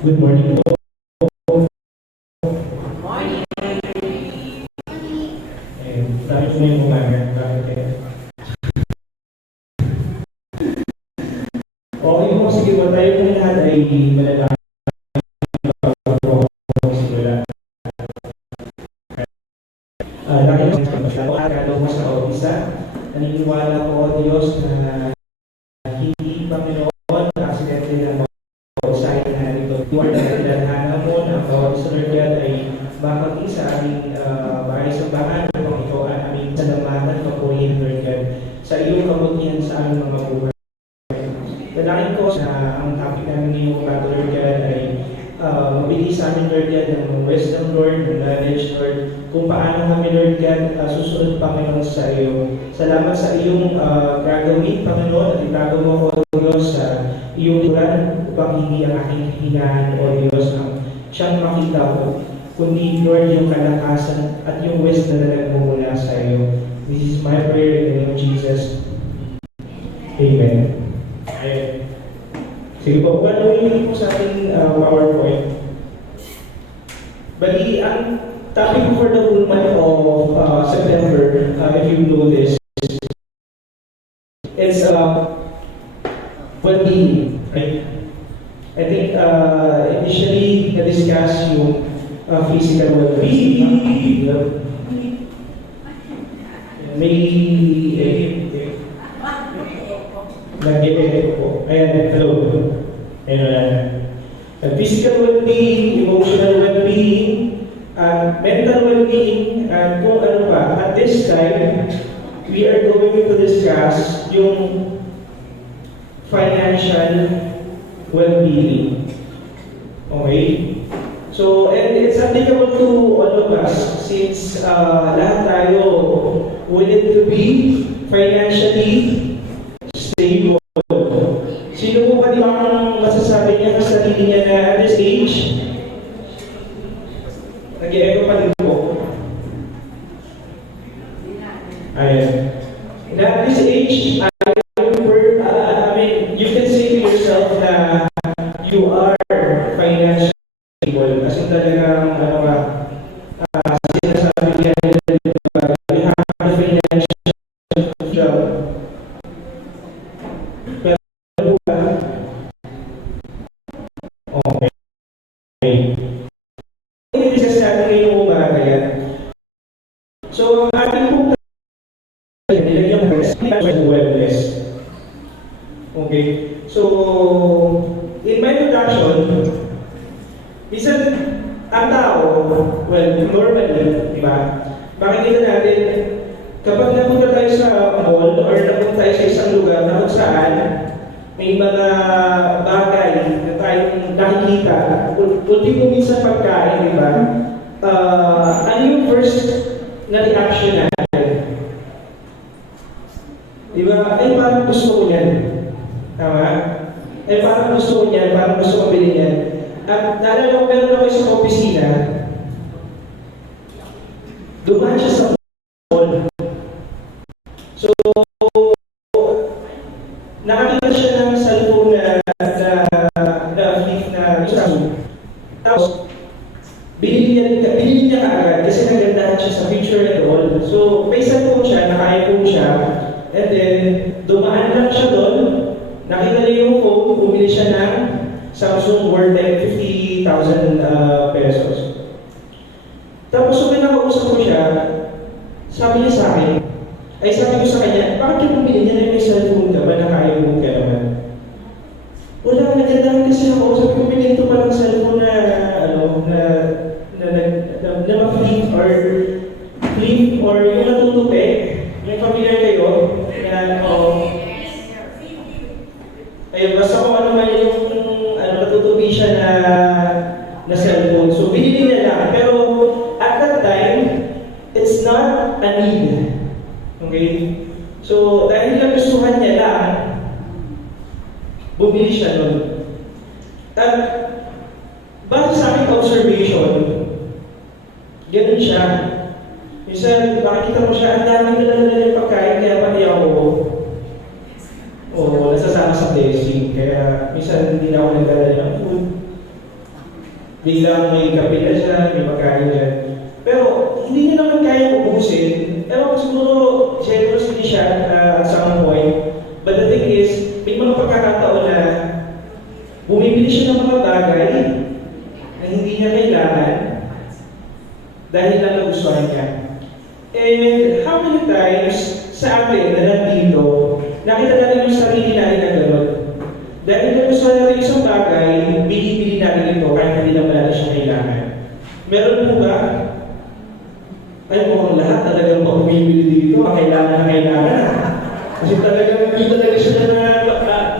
Good morning po. Dahil po yung umaga. Okay po, sige po. Tayo po lahat ay malalaki. Dahil po sa umpisa, naniniwala po o Diyos na hindi Panginoon na aksidente ng mga usahin na ito. Iwan na kinalhana mo na ang bawat isa Lord God ay makaging sa aming bahay sa bahan upang ikaw ang aming salamatan, papurihin Lord God sa iyong kabutihan sa aming mga buhay. Dalangin ko sa ang topic namin ngayong umaga Lord God ay mabigay sa amin Lord God ng wisdom Lord, ng knowledge Lord, kung paano kami Lord God susunod Panginoon sa iyo. Salamat sa iyong gagawin Panginoon at itago mo o Diyos sa iyong tulan upang hindi ang aking hinahan o Diyos ang siyang makita ko, kundi Lord yung kalakasan at yung wisdom na nagmumula sa iyo. This is my prayer in the name of Jesus. Amen. Amen. Sige po, panuhin po sa ating PowerPoint. Bali, ang topic for the whole month of September, if you know this, it's well-being, right? I think initially na-discuss yung physical well-being, may nag-e-echo po. Ayan, hello. Ayan, physical well-being, emotional well-being, mental well-being, and kung ano pa. At this time, we are going to discuss yung financial well-being. Okay? So, and it's applicable to all of us since lahat tayo willing to be financially stable. Sino po ba di ba masasabi niya sa sarili niya na at this age, nag-i-echo pa din po. Ayan. At this age, I mean, you can say to yourself na you are financially stable. Kasi talagang, sinasabi niya, you have a financial job. So, ang ating po nilagyan ng wellness. Okay? So, in my introduction, minsan, ang tao, well, normally, di ba? Makikita natin, kapag napunta tayo sa mall or napunta tayo sa isang lugar na kung saan may mga bagay na tayong nakikita, ultimo minsan pagkain, di ba? Ano yung first na reaction natin? Di ba? Ay, parang gusto ko yan. Tama? Ay, parang gusto ko yan, parang gusto ko bilhin yan. At naalala ko, meron ako sa opisina, dumaan siya sa mall. So, nakakita siya ng cellphone na flip na gusto. Tapos, binili niya kaagad kasi nagandahan siya sa picture and all. So, may cellphone siya, naka-iPhone siya, and then, dumaan lang siya doon, nakita niya yung phone, bumili siya ng Samsung worth like 50,000 pesos. Tapos, so nakausap ko siya, sabi niya sa akin, ay sabi ko sa kanya, bakit ka bumili niya na may cellphone ka ba, naka-iPhone ka naman? Wala, nagandahan kasi ako, sabi ko, pininto pa ng cellphone na, na ma-flip or yung natutupik, yung familiar kayo, na, ayun, basta kung ano man yung, natutupi siya na cellphone. So, binili niya lang, pero at that time, it's not a need. Okay? So, dahil nagustuhan niya lang, bumili siya nun. At, base sa aking observation, ganun siya. Minsan, makikita mo siya, ang daming nalalala yung pagkain, kaya pati ako, nasasama sa blessing. Kaya, minsan, hindi na ako nagdala ng food. biglang may kapila siya, may pagkain dyan. Pero hindi niya naman kaya ubusin. Ewan ko siguro, generous din siya at some point. But the thing is, may mga pagkakataon na bumibili siya ng mga bagay na hindi niya kailangan dahil lang nagustuhan niya. And how many times sa atin na nandito, nakita natin yung sarili natin na gano'n. Dahil nagustuhan natin isang bagay, binibili natin ito kahit hindi naman natin siya kailangan. Meron po ba? Ay, mukhang lahat talagang pag bumibili dito, kailangan na kailangan. Kasi talagang hindi talaga sila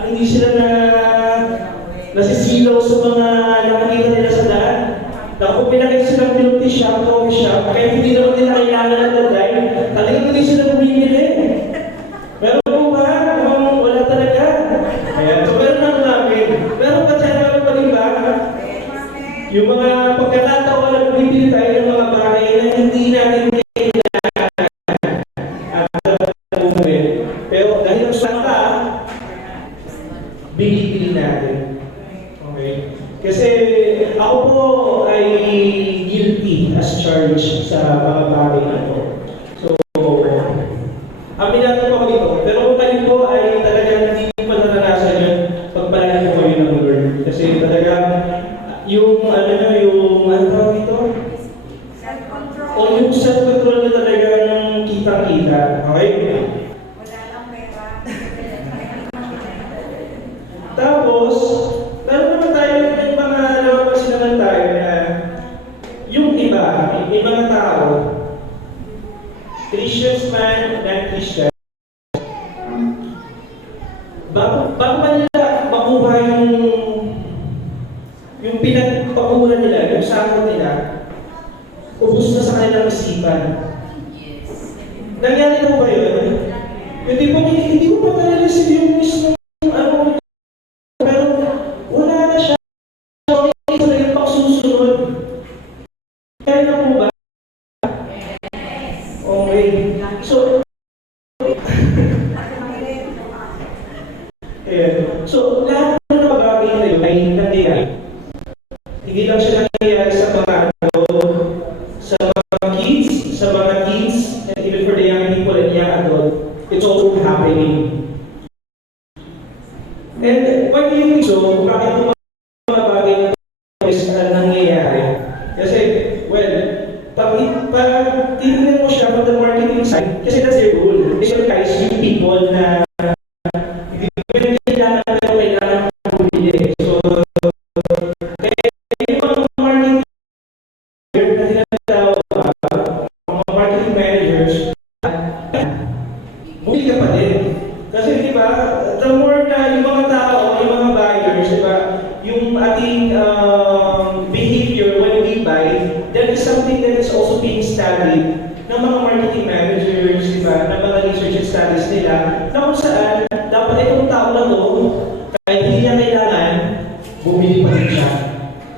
hindi sila nasisilaw sa mga nakikita nila sa daan. Kung pinakita silang beauty shop, coffee shop, kaya hindi naman nila kailangan ng daday, talagang hindi sila bumibili. Meron po ba? Mukhang wala talaga. Kaya, so meron lang namin. Meron pa dyan, meron pa rin ba? Yung mga pagkakataon na bumibili tayo ng mga bagay na hindi natin pero dahil ang saka, binibili natin. Okay? Kasi ako po ay guilty as charged sa mga bagay na ito. So, aminado po ako dito. Pero kung kayo po ay talagang hindi pa naranasan yun, pagpalain po kayo ng Lord. Kasi talagang yung ano tawag ito? Self-control. O yung self-control na talaga ng kitang-kita. Okay? Tapos, meron naman tayo yung mga nalapasin naman tayo na yung iba, may mga tao, Christians man, non-Christian, bago man nila makuha yung pinagpakuhan nila, yung sakot nila, ubus na sa kanilang isipan. Nangyari na ba yun? Hindi ko pa nalalasip yung mismo So, lahat ng mga bagay na yun ay nangyayari. Hindi lang siya nangyayari sa mga kids, and even for the young people and young adult, it's also happening. And why do you think so? Bakit yung mga bagay na ito is nangyayari? Kasi, well, pag titignan mo siya from the marketing side, kasi that's their goal. They advertise yung people na behavior when we buy, that is something that is also being studied ng mga marketing managers, diba, ng mga research studies nila, na kung saan, dapat itong tao na to, kahit hindi niya kailangan, bumili pa rin siya.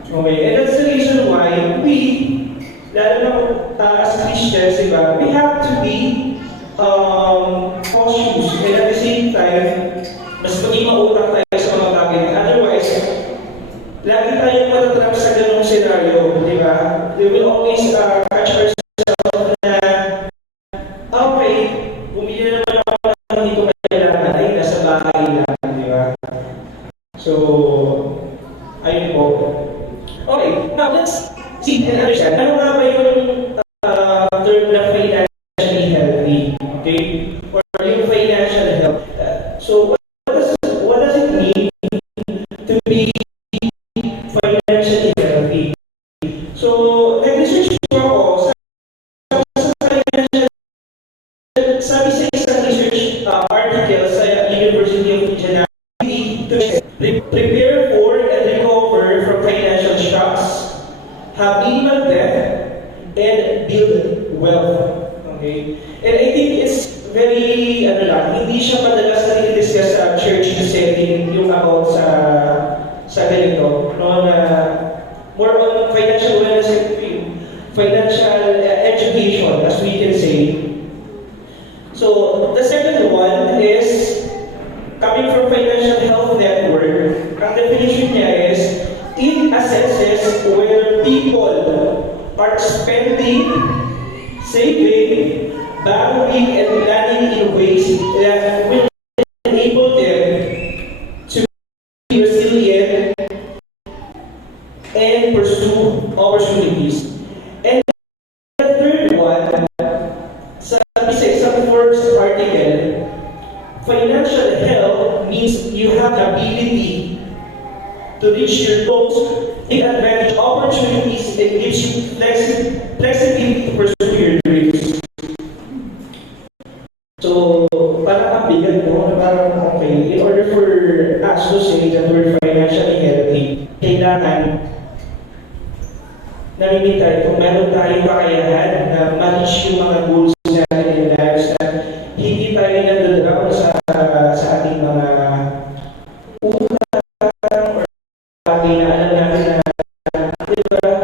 Okay, and that's the reason why we, lalo na as Christians, diba, we have to be cautious, and at the same time, mas maging mautang tayo sa mga bagay. Otherwise, lagi tayong matatrap sa ganong senaryo, di ba? We will always catch ourselves na, okay, bumili na naman ako ng hindi ko kailangan, ay nasa bahay lang, di ba? So, ayun po. Okay, now let's see and understand. Ano nga ba yung term na financially healthy? Okay? Or yung financial health. So, what does it mean to be financially healthy? So, nag-research po ako sabi sa isang research article sa University of Indiana, to prepare for and recover from financial shocks, have minimal debt, and build wealth. Okay? And I think it's very, hindi siya madalas na i-discuss sa church setting yung about sa ganito, no, na more on financial wellness and financial education, as we can say. So, the second one is, coming from Financial Health Network, ang definition niya is, it assesses where spending, saving, borrowing, and planning in ways that will enable them to be resilient and pursue opportunities. And the third one, sabi sa isang Forbes article, financial health means you have the ability to reach your goals, take advantage of opportunities, and gives you flexibility to pursue your dreams. So, parang ang bigat mo, na parang okay, in order for us to say that we're financially healthy, kailangan namimit tayo kung meron tayong kakayahan na ma-reach yung mga goals natin in lives na hindi tayo nandodraw sa ating mga utang or bagay na alam natin na diba,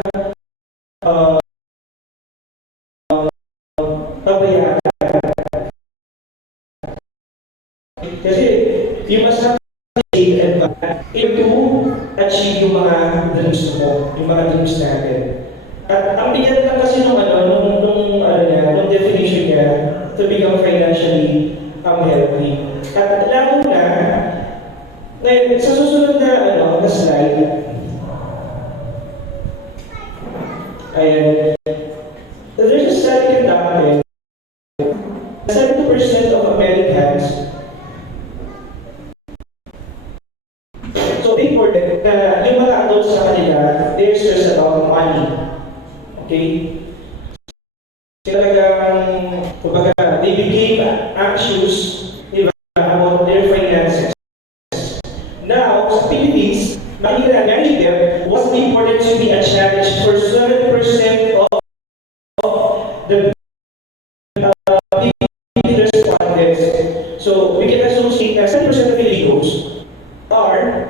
pabayaan. Kasi yung mas save and to achieve yung mga dreams mo, yung mga dreams natin. At ang bigat na kasi nung definition niya to become financially healthy. At lalo na, ngayon, sa susunod na slide, ayan, there's a study conducted, 70% of Americans, so they reported na yung mga adults sa kanila, they're stressed about money. Okay? Talagang, kumbaga, they became anxious, diba, about their finances. Now, sa Philippines, makikita managing them was important to be a challenge for 7% of the people respondents. So, we can associate that 7% of Filipinos are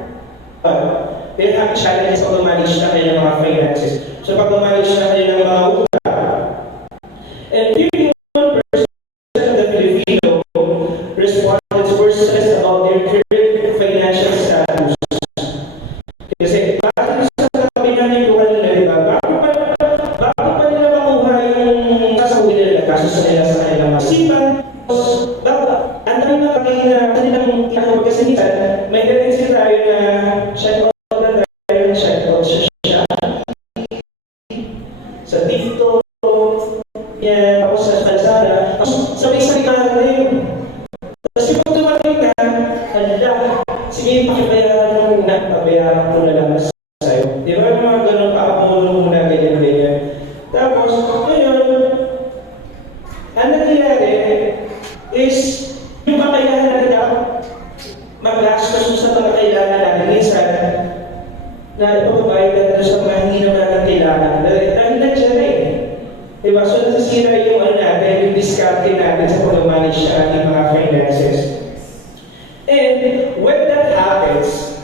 they have challenges pag manage na kanilang mga finances. So, pag manage na kanilang mga utang, and 51% of the Filipino respondents were stressed about their current financial status. Kasi, bakit sa kabinahin ko kanila, diba? Bago pa nila makuha yung sasahuhin nila, kaso sa kanilang masipan, ang dami na kanilang ikakapagkasinitan, may tendency tayo na shoutout sa TikTok, yan, tapos sa kalsada, tapos sabay-sabay ka na yun. Tapos yung pag dumating ka, halala, sige, pakibayaran mo muna, pabayaran ko na lang sa'yo. Di ba mga ganun, pakamulo muna, ganyan. Tapos, ngayon, ang nangyayari is, yung kakayahan natin na mag-gastos sa mga kailangan natin, minsan, na ipapabayad natin sa mga hindi naman natin kailangan. Dahil nandiyan na eh. Diba? So, nasisira yung natin, yung discarte natin sa pag-manage sa ating mga finances. And when that happens,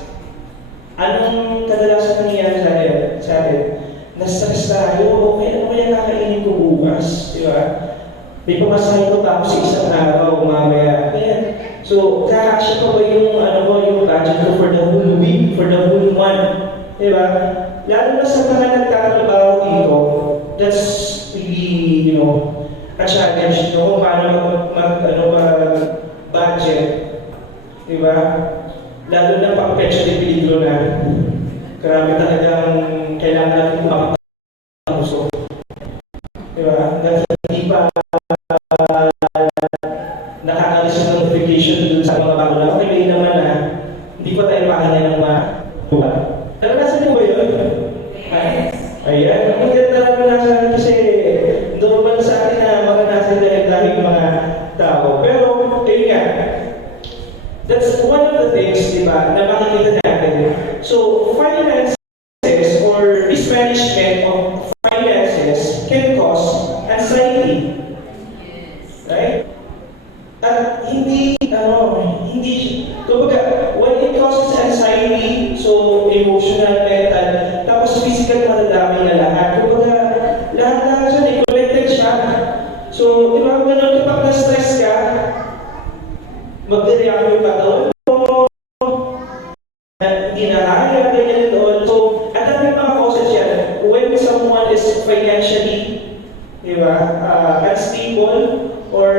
anong kadalasan nangyayari sa atin? Na-stress tayo, okay, ano kaya kakainin ko bukas? Diba? May pamasahin ko tapos sa isang araw, mamaya. Ayan. So, kakasya ko ba yung budget ko for the whole week, for the whole month? Diba? Lalo na sa mga nagtatrabaho dito, that's really, a challenge, kung paano mag-budget. Diba? Lalo na pang-pension de peligro na. Karami talagang kailangan natin makapagpuso. Diba? Hindi pa nakakalis yung notification dun sa mga bago na, okay, naman na hindi pa tayo pahinga ng mga buwan. Naranasan niyo ba yun? Ayan, ang maganda na naranasan kasi normal sa atin na maranasan dahil mga tao. Pero, ayun nga, that's one of the things, di ba, na makikita natin. So, finances or mismanagement of finances can cause anxiety. Right? At kumbaga, when it causes anxiety, so emotional, mental, tapos physical, madadami na lahat. Kumbaga, lahat siya, connected siya. So, di ba, ganun kapag na-stress ka, mag-react yung katawan mo, hindi na kaya, ganyan doon. So, at ang mga causes yan, when someone is financially, di ba, unstable or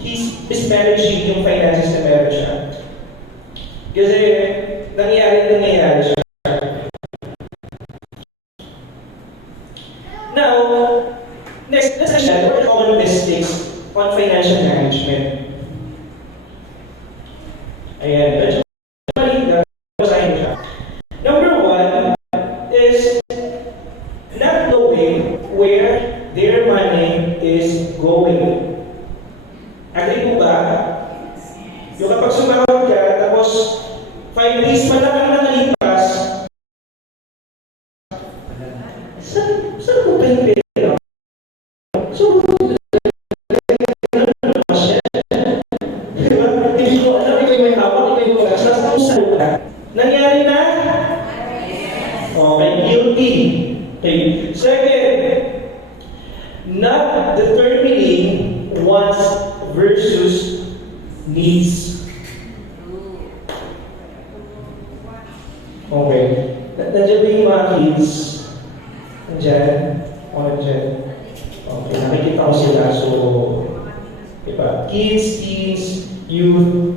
he's mismanaging yung finances na meron siya. Kasi nangyayari siya. Now, next, let's actually what are common mistakes on financial management. Ayan, basahin siya. Number one is not knowing where their money is going. Agree po ba? Yung kapag sumahod ka, tapos 5 days pa lang ang nakalipas, saan mo ba yung pera? So, hindi ko alam, ikaw may hawak, ikaw may hawak. Nangyari na? Okay, guilty. Okay. Second, not determining wants versus needs. Okay. Nandiyan ba yung mga kids? Nandiyan? O nandiyan? Okay, nakikita ko sila. So, diba? Kids, teens, youth,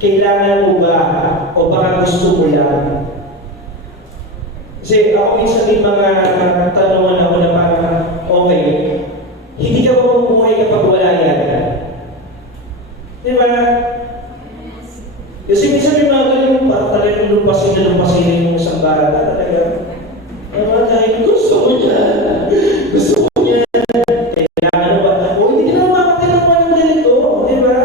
kailangan mo ba o baka gusto mo lang? Kasi ako minsan may mga tanungan ako na parang, okay, hindi ka ba mabuhay kapag wala yan? Di ba? Kasi minsan may mga ganyan, parang talagang lumpasin yung isang bata talaga. Dahil gusto ko niya. Gusto ko niya. Kailangan ba? O hindi ka naman makatalaman ng ganito. Di ba?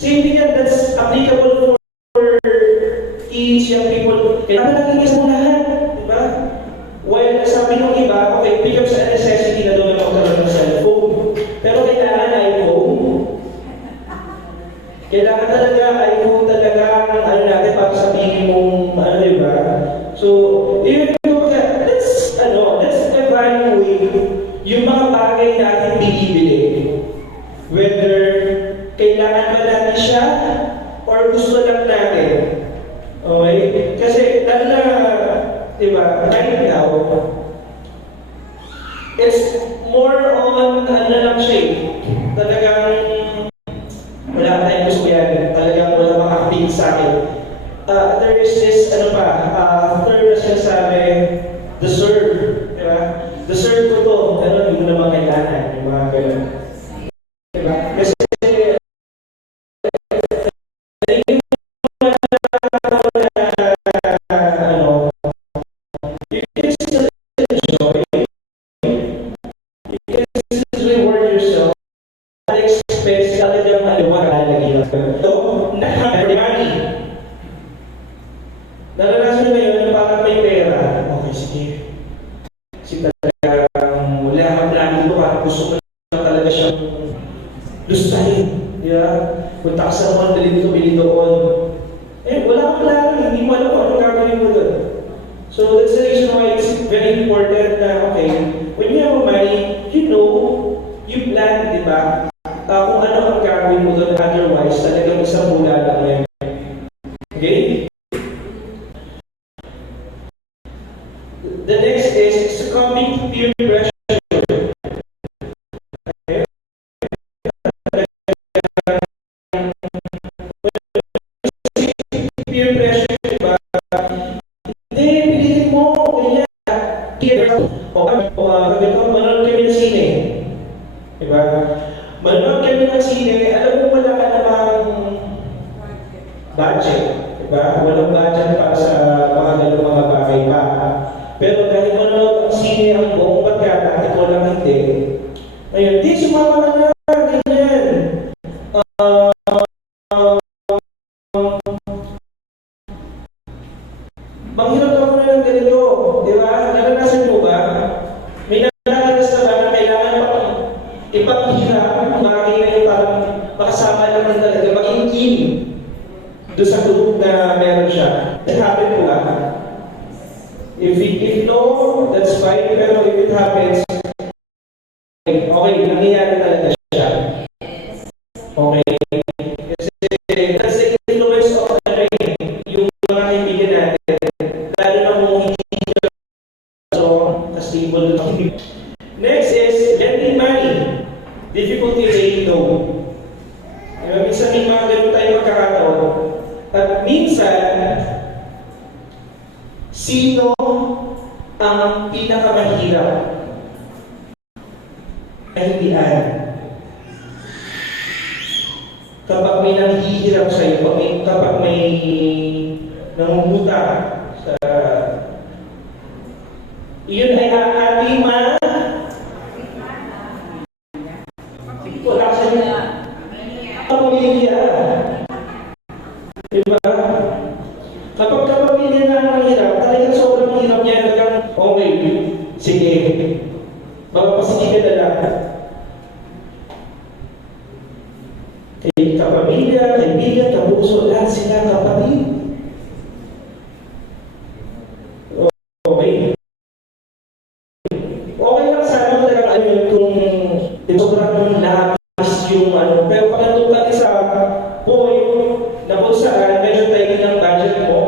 Same thing yan, that's applicable for teens, young people. Kailangan natin isa mo lahat. Di ba? Well, sabi ng iba, okay, pick up sa necessity na doon magkaroon ng cellphone. Pero kailangan iPhone. Kailangan talaga iPhone talaga ang ano natin para sabihin mong ano, di ba? So, even let's evaluate yung mga bagay natin binibili. Whether kailangan ba natin siya or gusto lang natin. Okay? Kasi di ba, right now, it's more on, ano lang siya eh. Talagang, wala tayong gusto yan. Talagang wala makakapig sa akin. There is this, third na sinasabi, deserve. Di ba? Deserve ko to. Hindi mo naman kailangan. Yung mga ganun. Di ba? Kasi, naranasan nyo yun, parang may pera. Okay, sige. Kasi talagang wala kang plan dito, parang gusto mo na talaga siyang lustahin. Di ba? Punta ka sa mall, dali dito, bili doon. Wala kang plan, hindi mo alam kung anong gagawin mo doon. So that's the reason why it's very important na, okay, when you have money, you know, you plan, di ba? Kung ano ang gagawin mo doon, otherwise, talagang isang mula lang yan. Okay? The next is succumbing to peer pressure. Peer pressure, diba? Hindi, pilitin mo, ganyan. Ganito, manood kami ng sine. Diba? Manood kami ng sine, alam mo wala ka namang budget. Diba? Walang budget para sa mga ganong mga bagay pa. Pero dahil manood ang sine ang buong pagkata, ikaw lang hindi. Ngayon, di sumama ka na, ganyan. Manghiram ka muna ng ganito, di ba? Naranasan mo ba? May nakaranas na ba na kailangan pang ipaghiram, bagay na yung parang makasama lang na talaga, maging doon sa group na meron siya. That happened po ba? If no, that's fine. Pero if it happens, okay, nangyayari talaga siya. Okay. Kasi that's the influence of yung mga kaibigan natin. minsan, sino ang pinakamahirap na hindian? Kapag may nanghihirap sa'yo, kapag may nangunguta sa... Iyon ay ating wala sa niya. Pamilya. Diba? Kapag kapamilya na ang hirap, talagang sobrang hirap niya, talagang, okay, sige, mapapasige ka na lang. Kay kapamilya, kaibigan, kapuso, lahat sila kapatid. Okay. Okay lang sana talagang ano yun kung sobrang labis yung ano, pero pag nandun ka sa point na kung saan medyo tayo ng budget mo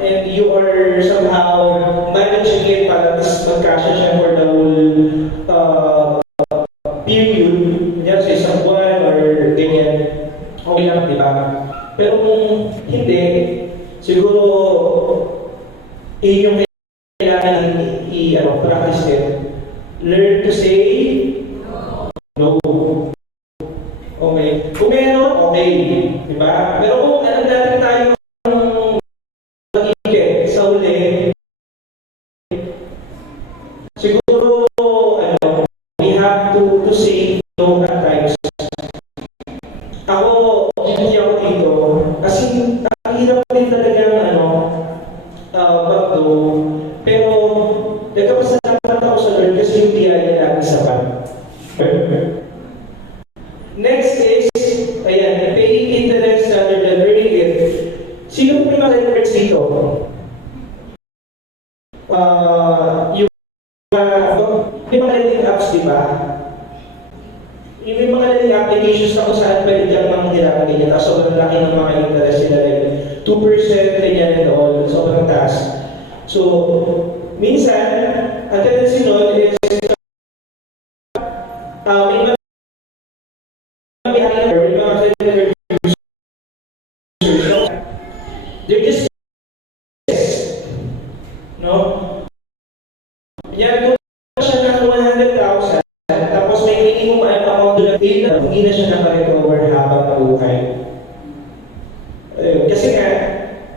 and you are somehow managing it para magkasya siya for the whole period, yan sa isang buwan or ganyan, okay lang, di ba? Pero kung hindi, siguro yung kailangan practice it. Learn to say no. Okay. Kung meron, okay. Diba? Pero kung alam natin tayo mag-iigit sa huli, siguro, we have to say no at times. Ako, hindi ako dito. Kasi, ang hirap din talagang, pag-do. Pero, nagkapasalamat ako sa Lord kasi yung biyaya namin sa pan. Next is, ayan, paying interest rather than earning it. Sino po yung mga records dito? Yung mga lending apps, di ba? Yung mga lending applications na kung saan pwede diyang manghirapan ganyan. Tapos sobrang laki ng mga interest nila like 2% ganyan and all. Sobrang taas. So, minsan, ang tendency nun is may mga credit users, they're just no? Yan, kung siya ng 100,000, tapos may minimum amount doon na hindi na siya nakarecover habang buhay. Kasi nga,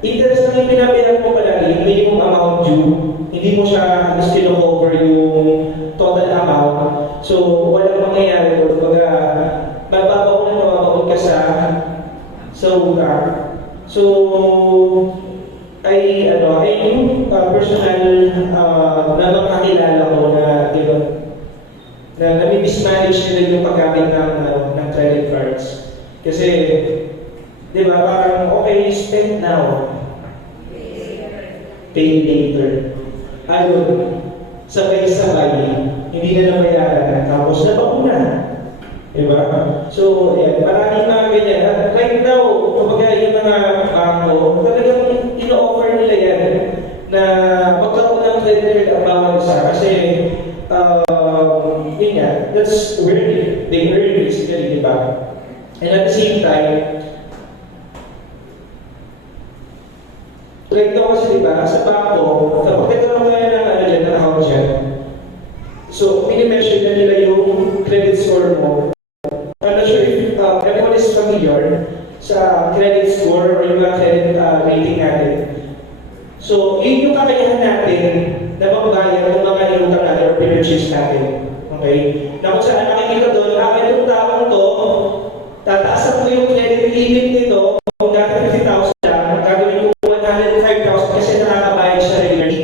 interest na yung pinapiran mo palagi, yung minimum amount due, hindi mo siya still cover yung total amount. So, walang mangyayari doon. Mababaon ka sa utang. So, ay yung personal na makakilala ko na nami-mismanage nila yung paggamit ng credit cards. Kasi, di ba, parang okay, spend now, pay later. Ayun, sabay-sabay, hindi na nabayaran, tapos napauna. Diba? So, yan, maraming mga ganyan. At right now, kapag yung mga bangko, talagang ino-offer nila yan na magkaroon ng credit card ang bawal isa. Kasi, yun nga, that's where they earn basically, diba? And at the same time, right now kasi diba, sa bangko, kapag nagkaroon tayo ng account dyan, so, minimeasure na nila yung credit score mo. I'm not sure if everyone is familiar sa credit score or yung mga credit rating natin. So, yun yung kakayahan natin na magbayad ng mga inutang natin or purchase natin. Okay? Na kung saan nakikita doon, itong taong to, tataasan ko yung credit limit nito, kung dati 50,000 lang, gagawin ko 105,000 kasi nakakabayad siya regularly.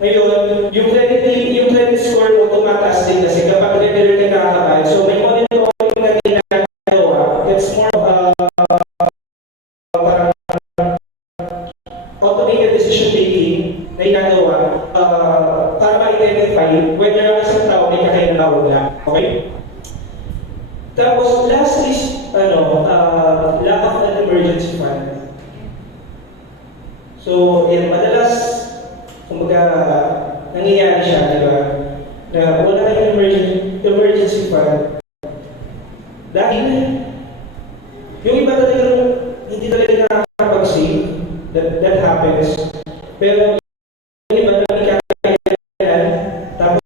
Ngayon, yung credit score mo tumataas din kasi kapag regular ka nakakabayad. So, may monitoring na ginagawa. It's more automated decision taking na ginagawa para ma-identify whether ang isang tao may kakayanan na o wala. Okay? Tapos, last is, lack of an emergency fund. So, yan, madalas, kumbaga, nangyayari siya, di ba? Na wala kayong emergency fund. Dahil, yung iba talagang hindi talaga nakakapag-save. Pero yung iba na ikakayan, tapos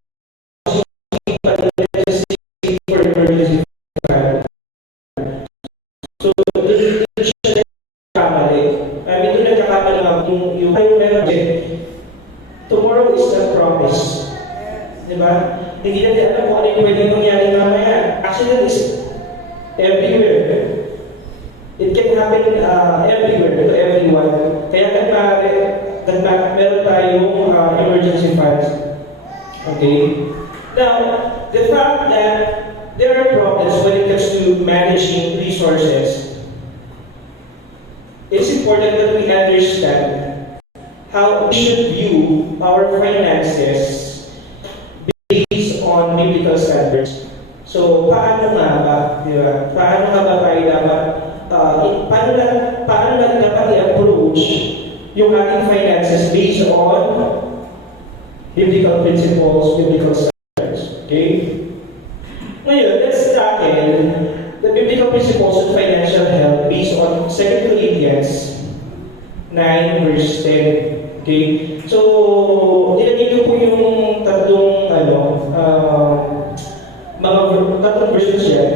yung pag-receive for emergency fund. So, doon siya nagkakamali. I mean, doon nagkakamali yung meron din. Tomorrow is not promise. Diba? Hindi natin alam kung ano yung pwedeng mangyari mamaya. Accident is everywhere. It can happen everywhere to everyone. Kaya meron tayong emergency funds. Okay? Now, the fact that there are problems when it comes to managing resources, it's important that we understand how we should view our finances based on biblical standards. So, paano nga ba, di ba? Paano nga ba tayo dapat, paano natin dapat i-approach yung ating finances based on biblical principles, biblical standards. Okay? Ngayon, let's tackle the biblical principles of financial health based on 2 Corinthians 9 verse 10. Okay? So, nilagay ko po yung tatlong verses yan.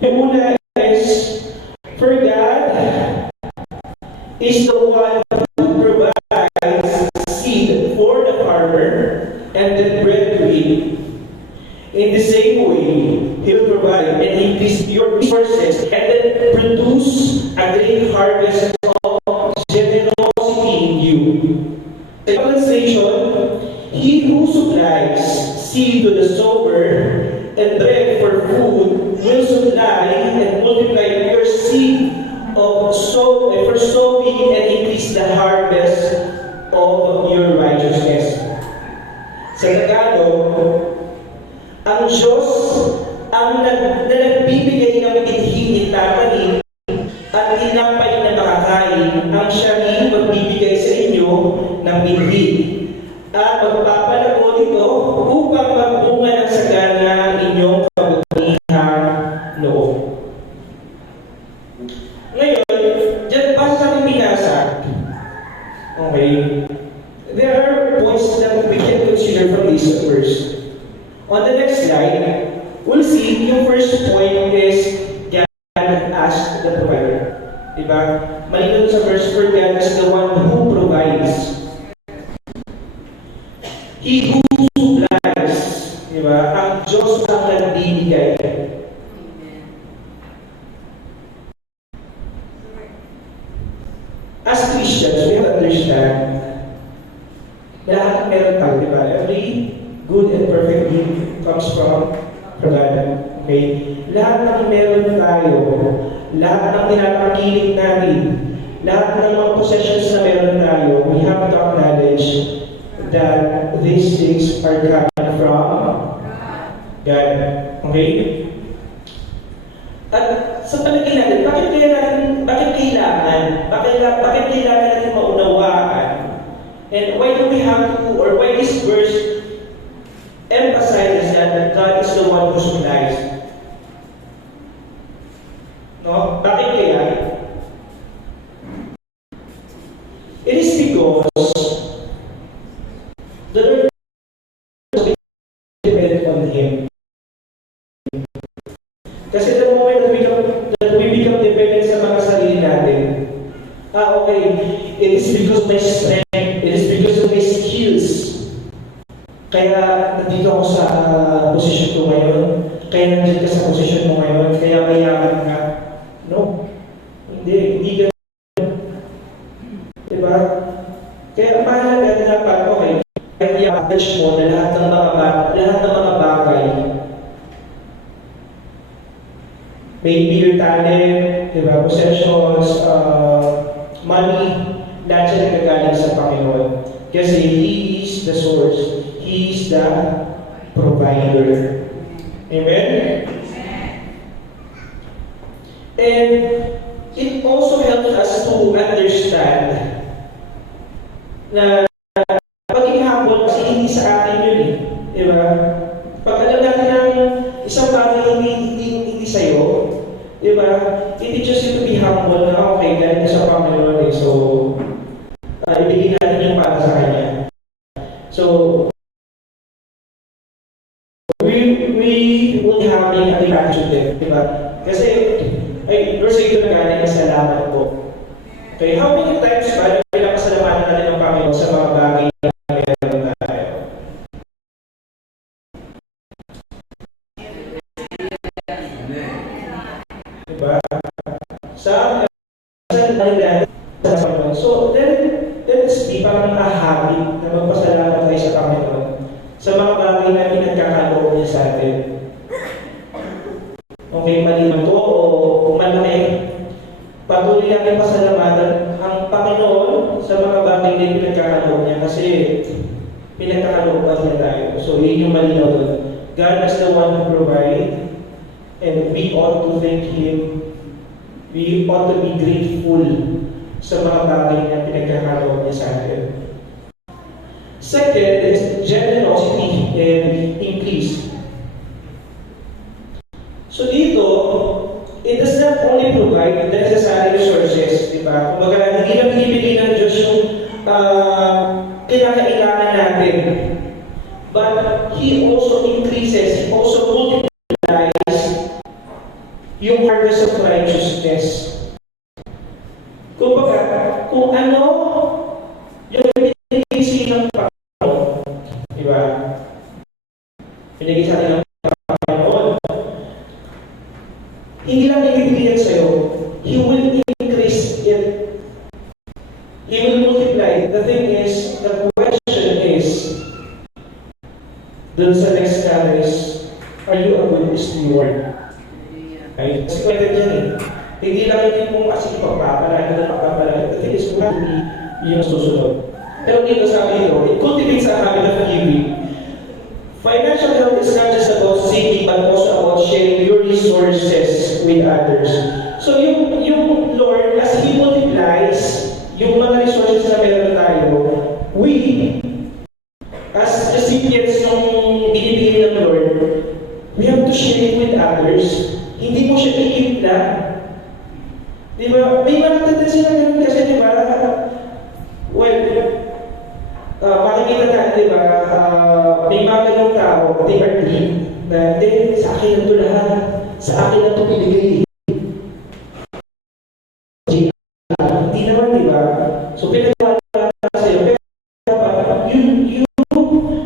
Yung una is, for God is the one who provides seed for the farmer and then bread to eat. In the same way, He will provide and increase your resources and then produce a great harvest of generosity in you. The translation, He who supplies seed to the sower and bread for food will supply and multiply your seed for sowing and increase the harvest of your righteousness. Sa Tagalog, ang Diyos ang nagbibigay ng binhi itatanim at tinapay na makakain, ang siya rin magbibigay sa inyo ng binhi at magpapalago ito upang magbunga ng sagana ang inyong kabutihang loob. Ngayon, dyan pa sa binasa, okay, there are points that we can consider from this verse. On the next slide, we'll see yung first point is God as the provider. Diba? Malinaw sa verse, for God is the one who provides. He who supplies. Diba? Ang Diyos ang nagbibigay. As Christians, we have to understand na lahat ng meron tayo, diba? Every good and perfect gift comes from God. Okay? Lahat ng meron tayo, lahat ng pinapakilip natin, lahat ng mga possessions na meron tayo, we have to acknowledge that these things are coming from God. Okay? At sa palagay natin, bakit kailangan natin maunawaan? And why do we have to, or why this verse emphasizes that God is the one who supplies? No? Bakit kaya? It is because the Lord is dependent on Him. Kasi the moment that we become dependent sa mga sarili natin, okay, it is because of my strength, it is because of my skills. Kaya nandito ako sa posisyon ko ngayon, kaya nandiyan ka sa posisyon mo ngayon, kaya mayaman ka. No. Hindi ganun. Diba? Kaya mahalaga na dapat, okay, kaya i-acknowledge mo na lahat ng mga bagay, maybe your talent, diba, possessions, money, lahat siya nagagaling sa Panginoon. Kasi He is the source. He is the provider. Amen? And it also helps us to understand na pagiging humble kasi hindi sa atin yun eh. Diba? Pag alam natin ng isang bagay hindi sa'yo, diba? It teaches you to be humble na okay, galing sa Panginoon eh. So, ibigay natin yung para sa how many times ba na pinapasalamatan natin ang Panginoon sa mga bagay na meron tayo? Diba? Sa Panginoon. So, let's be parang habit na magpasalamat tayo sa Panginoon sa mga bagay na pinagkakaloob niya sa atin. Okay, mali man to o kung malaki, patuloy natin pasalamatan ang Panginoon sa mga bagay na pinagkakaloob niya kasi pinagkakaloob niya tayo. So, yun yung malinaw doon. God is the one who provide and we ought to thank Him. We ought to be grateful sa mga bagay na pinagkakaloob niya sa atin. Second is generosity and increase. So dito, it does not only provide the necessary resources, di ba? Kumbaga, hindi lang binibigay ng Diyos yung kinakailangan natin. But He also increases, He also multiplies yung harvest of righteousness. Kumbaga, kung ano yung pinigisi ng Panginoon, di ba? Pinigisi ng Panginoon, hindi lang ibibigay sa'yo, He will increase it. He will multiply. The thing is, the question is, dun sa next chapter is, are you a good steward? Okay? Kasi kwenta dyan eh. Hindi lang hindi mo kasi pagpapalala na pagpapalala. The thing is, kung hindi yung susunod. Pero dito sabi ito, it cultivates a habit of giving. Financial health is not just about saving, but also about sharing your resources with others. So yung Lord, as He multiplies yung mga resources na meron tayo, we, as recipients ng binibigay ng Lord, we have to share it with others. Hindi mo siya i-keep na. Di ba? May mga tendency na ganun kasi, di ba? Well, makikita natin, di ba? May mga ganun tao, they are greed. Na, sa akin na ito lahat. Sa akin na ito pinigay. Hindi naman, di ba? So, pinagawa na sa'yo. Pero, you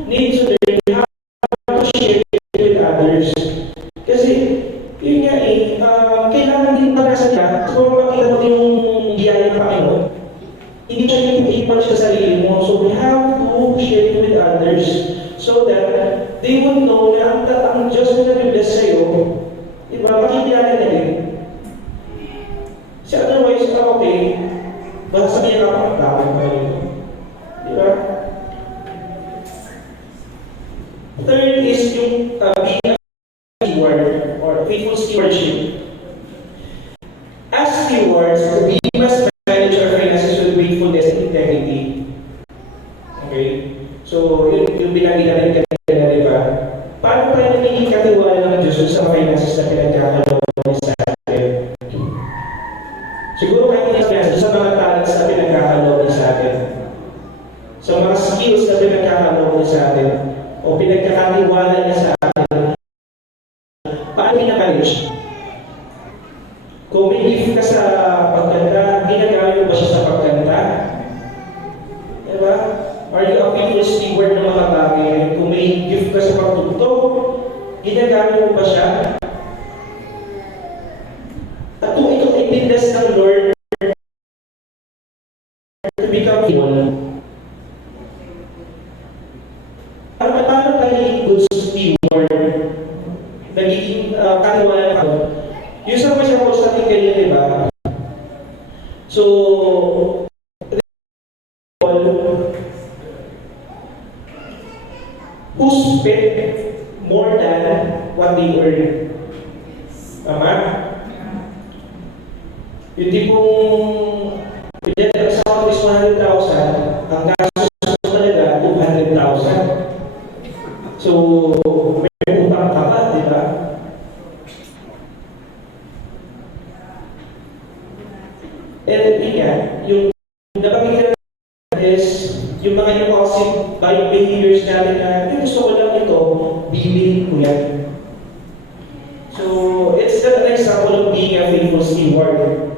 need to learn how to share it with others. Kasi, yun nga eh, kailangan din pala sa niya, kung makita mo yung biyaya ng Panginoon, hindi siya nag-iipon sa sarili mo. So we have to share it with others so that they would know na ang Diyos na nag-bless sa'yo, diba, makikilala na din. Kasi otherwise, okay, baka sabihin ka pang-tawag pa rin. Diba? Third is yung being steward or faithful stewardship. As stewards, we must manage our finances with faithfulness and integrity. Okay? So, yung binagi natin kanina, di ba? Paano tayo nagiging katiwala ng Diyos sa finances na pinagkakaloob sa atin? Siguro kahit hindi sa mga talents na pinagkakaloob sa atin, sa mga skills na pinagkakaloob sa atin, o pinagkakatiwala niya sa atin, paano pinamanage? Kung may gift ka sa pagkanta, ginagamit mo ba siya sa pagkanta? Diba? Are you a faithful steward ng mga bagay? Kung may gift ka sa pagtugtog, ginagamit mo ba siya? At kung ito ay pindas ng Lord to become faithful, paano tayo good steward? Nagiging katiwala ka. Yung sa mga siya sa ating kanina, di ba? So, who spent more than what they earn? Tama? Yung tipong, pinyan sa account is 100,000, ang gastos mo talaga, 200,000. So, may utang ka pa, di ba? And yun nga, yung napakita is yung mga impulsive buying behaviors natin na gusto ko lang ito, bibilin ko yan. So, it's an example of being a faithful steward.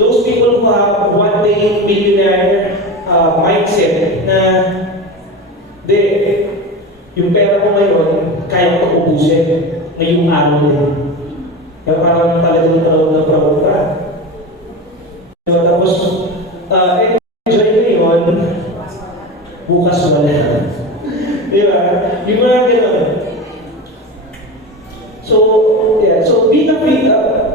Those people who have one day millionaire mindset na di, yung pera ko ngayon, kaya ko ubusin ngayong araw din. Kaya parang talagang proud ka. Diba? Tapos, enjoy ngayon, bukas wala. Diba? Yung mga gano'n. So, yeah. So,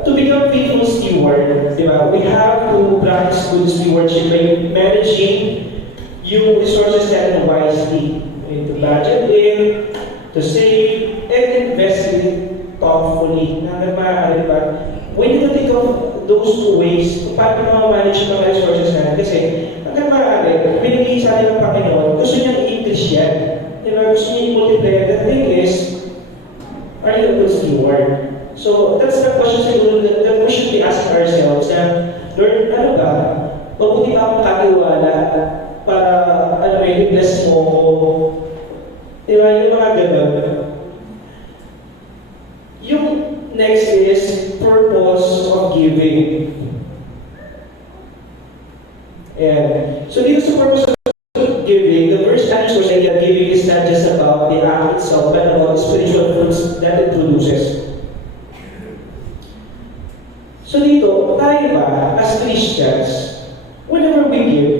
to become faithful steward, diba? We have to practice good stewardship by managing yung resources natin wisely. We need to budget in, to save, and invest in it thoughtfully. Hanggang maaari ba? We need to think of those two ways. Paano manage yung mga resources natin? Kasi, hanggang maaari, binigay sa atin ng Panginoon, gusto niyang i-increase yan. Diba? Gusto niya i-multiply. The thing is, are you a good steward? So, that's the question siguro that we should be asking ourselves na, Lord, ano ba? Mabuti ba akong katiwala para, ano ba, i-bless mo ko? Diba, yung mga ganun. Yung next is purpose of giving. And so dito sa purpose of giving, the first answer sa idea giving is not just about the act itself, but about the spiritual fruits that it produces. So dito, tayo ba, as Christians, whenever we give,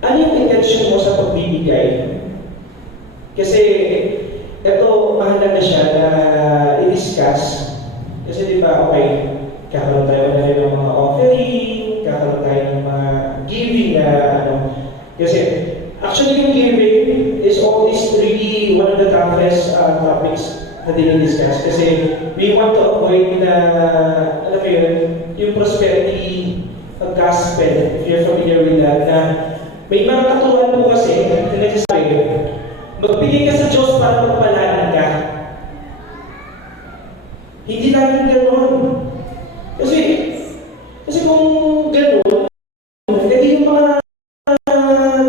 ano yung intention mo sa pagbibigay? Kasi, ito, mahalaga siya na i-discuss. Kasi di ba, okay, kakaroon tayo na rin ng mga offering, kakaroon tayo ng mga giving na ano. Kasi, actually yung giving is always really one of the toughest topics na dinidiscuss. Kasi, we want to avoid na, alam mo yun, yung prosperity gospel, if you're familiar with that, na may mga katuruan po kasi na nagsasabi, magbigay ka sa Diyos para magpalain ka. Hindi laging gano'n. Kasi kung gano'n, edi yung mga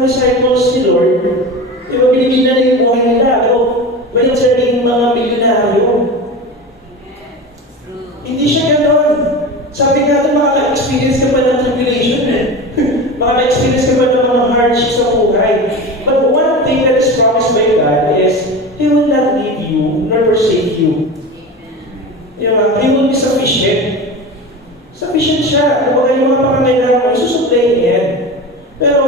disciples ni Lord, diba binigyan na rin yung buhay nila, pero walang sila yung mga milyonaryo. Hindi siya gano'n. Sabi nga natin, makaka-experience ka pa ng tribulation eh. Makaka-experience ka pa ng mga hardships sa buhay. But one thing that is promised by God is, He will not leave you, nor forsake you. He will be sufficient. Sufficient siya. Ano ba yung mga pangangailangan mo, susupply niya yan. Pero,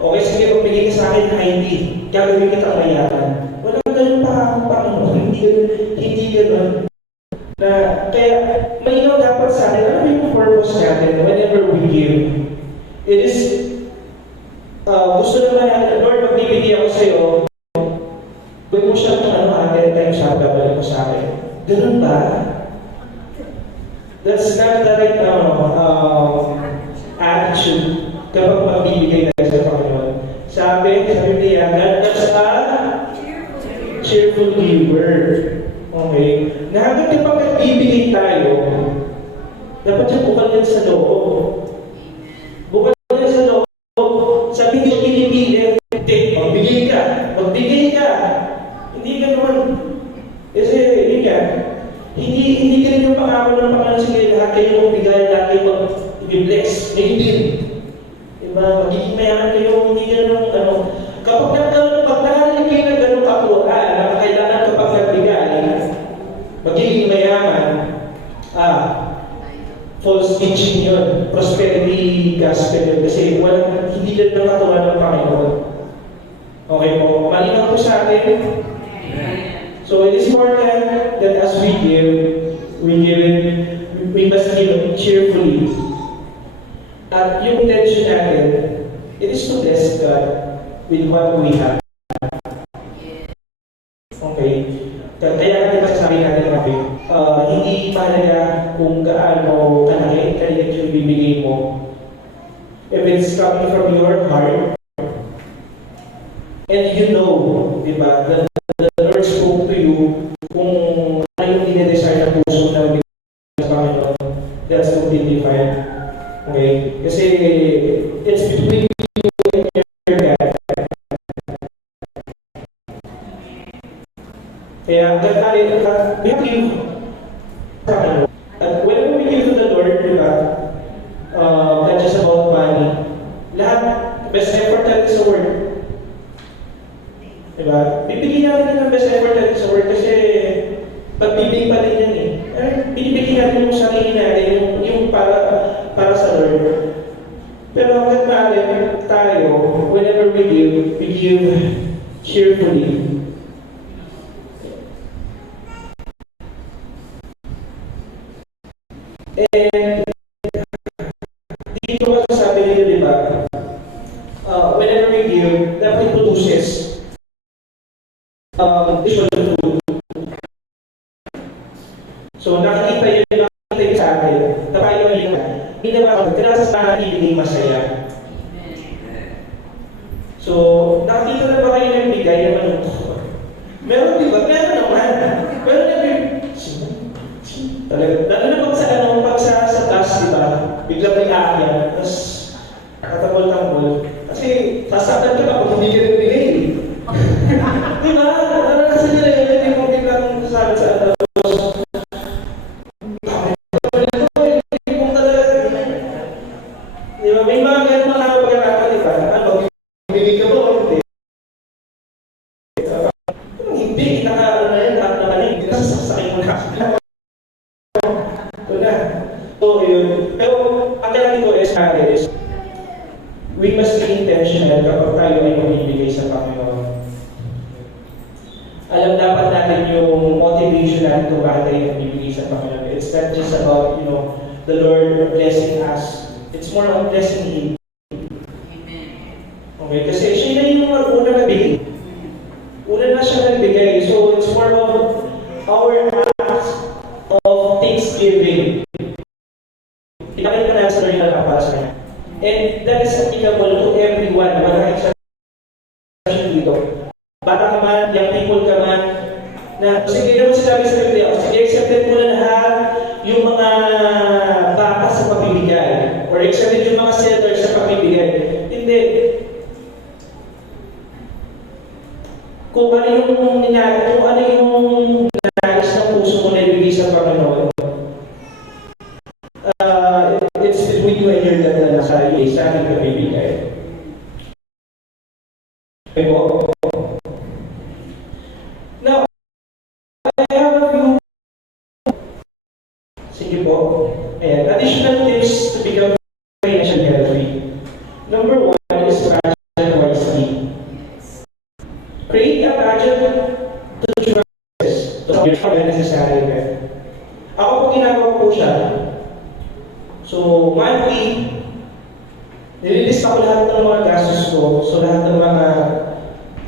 okay, sige, magbigay ka sa akin na ID. Gagawin kita mayaman. Walang ganun pa, hindi ganun. Na, kaya, malinaw dapat sa atin, ano yung purpose natin whenever we give? It is, gusto naman natin, Lord, magbibigay ako sa iyo, gawin mo siya kung ano, 10 times siya, gagawin mo sa akin. Ganun ba? That's not the right attitude kapag magbibigay tayo sa Panginoon. Sabi niya, God loves a cheerful giver. Okay? Na hanggang kapag nagbibigay tayo, dapat siya bukal yan sa loob. Bukal yan sa loob. Sabi niyo, pinipili. Magbigay ka. Hindi ka naman. Kasi, yun nga, hindi ka rin yung pangako ng Panginoon. Sige, lahat kayo magbigay, lahat kayo mag-bless. Hindi. Diba? Magiging mayaman kayo, hindi ganun, kapag nagkakaroon kayo ng ganun kapuan, na kailangan kapag nagbigay, magiging mayaman, false teaching yun, prosperity gospel yun, kasi hindi lang nakatuwa ng Panginoon. Okay po, malinaw po sa atin. So it is important that as we give we must give cheerfully. At yung intention natin, it is to bless God with what we have. Okay? Kaya natin masasabi natin natin, hindi mahalaga kung gaano kanina yung bibigay mo. If it's coming from your heart, and you know, di ba, the Lord spoke to you kung ano yung dinedesire na puso na bigay sa Panginoon, that's completely fine. Okay? Kasi it's between you and your God. Kaya, we have to give Panginoon. At whenever we give to the Lord, best effort natin sa work. Diba? Bibigyan natin ng best effort natin sa work kasi pagbibig pa din yan eh. Binibigyan natin yung sarili natin, yung para sa Lord. Pero hanggat maaari tayo, whenever we give cheerfully. And dito kasi sabi nila, di ba, whenever we give, dapat it produces visual fruit. So nakikita yun sa atin, tayo yun na, hindi naman kinasas na ibigay masaya. So, nakikita na ba kayo ng bigay naman? Meron di ba? Meron naman. Meron na talaga. Lalo na pag sa taas, di ba? Bigla may aayan, tapos katabol-tambol. Kasi sasaktan ka ba kung hindi ka nagbigay? Di ba? Naranasan nila yun, hindi mo biglang sasabi sa ano. Di ba? May mga ganun mga pagkakataon, di ba? Ano, bigay ka ba o hindi? Hindi, hindi na sasaksakin mo na. So, yun. Pero, ang kailangan ko is, we must be intentional kapag tayo ay mamibigay sa Panginoon. Alam dapat natin yung motivation natin kung bakit tayo mamibigay sa Panginoon. It's not just about, the Lord blessing us. It's more about blessing Him. Okay? Kasi siya na yung una nabigay. Una na siya nagbigay. So, it's more of our acts of thanksgiving. Pinakita na sa Lord na para sa kanya. And that is applicable to everyone. Walang exception dito. Bata ka man, young people ka man, na sige naman sinabi sa Biblia, sige, accepted mo na lahat yung mga bata sa pamibigay. Or accepted yung mga sellers sa pamibigay. Hindi. Kung ano yung nais ng puso mo na ibigay sa Panginoon, it's between you and your God na nasa iyo, sa aking pamibigay. Okay po? Now, I have a few, sige po, ayan, additional tips to become financially healthy. Number one is budget wisely. Create a budget to choices. So, you're not necessary. Ako po ginagawa po siya. So, monthly, nililista ko lahat ng mga gastos ko. So, lahat ng mga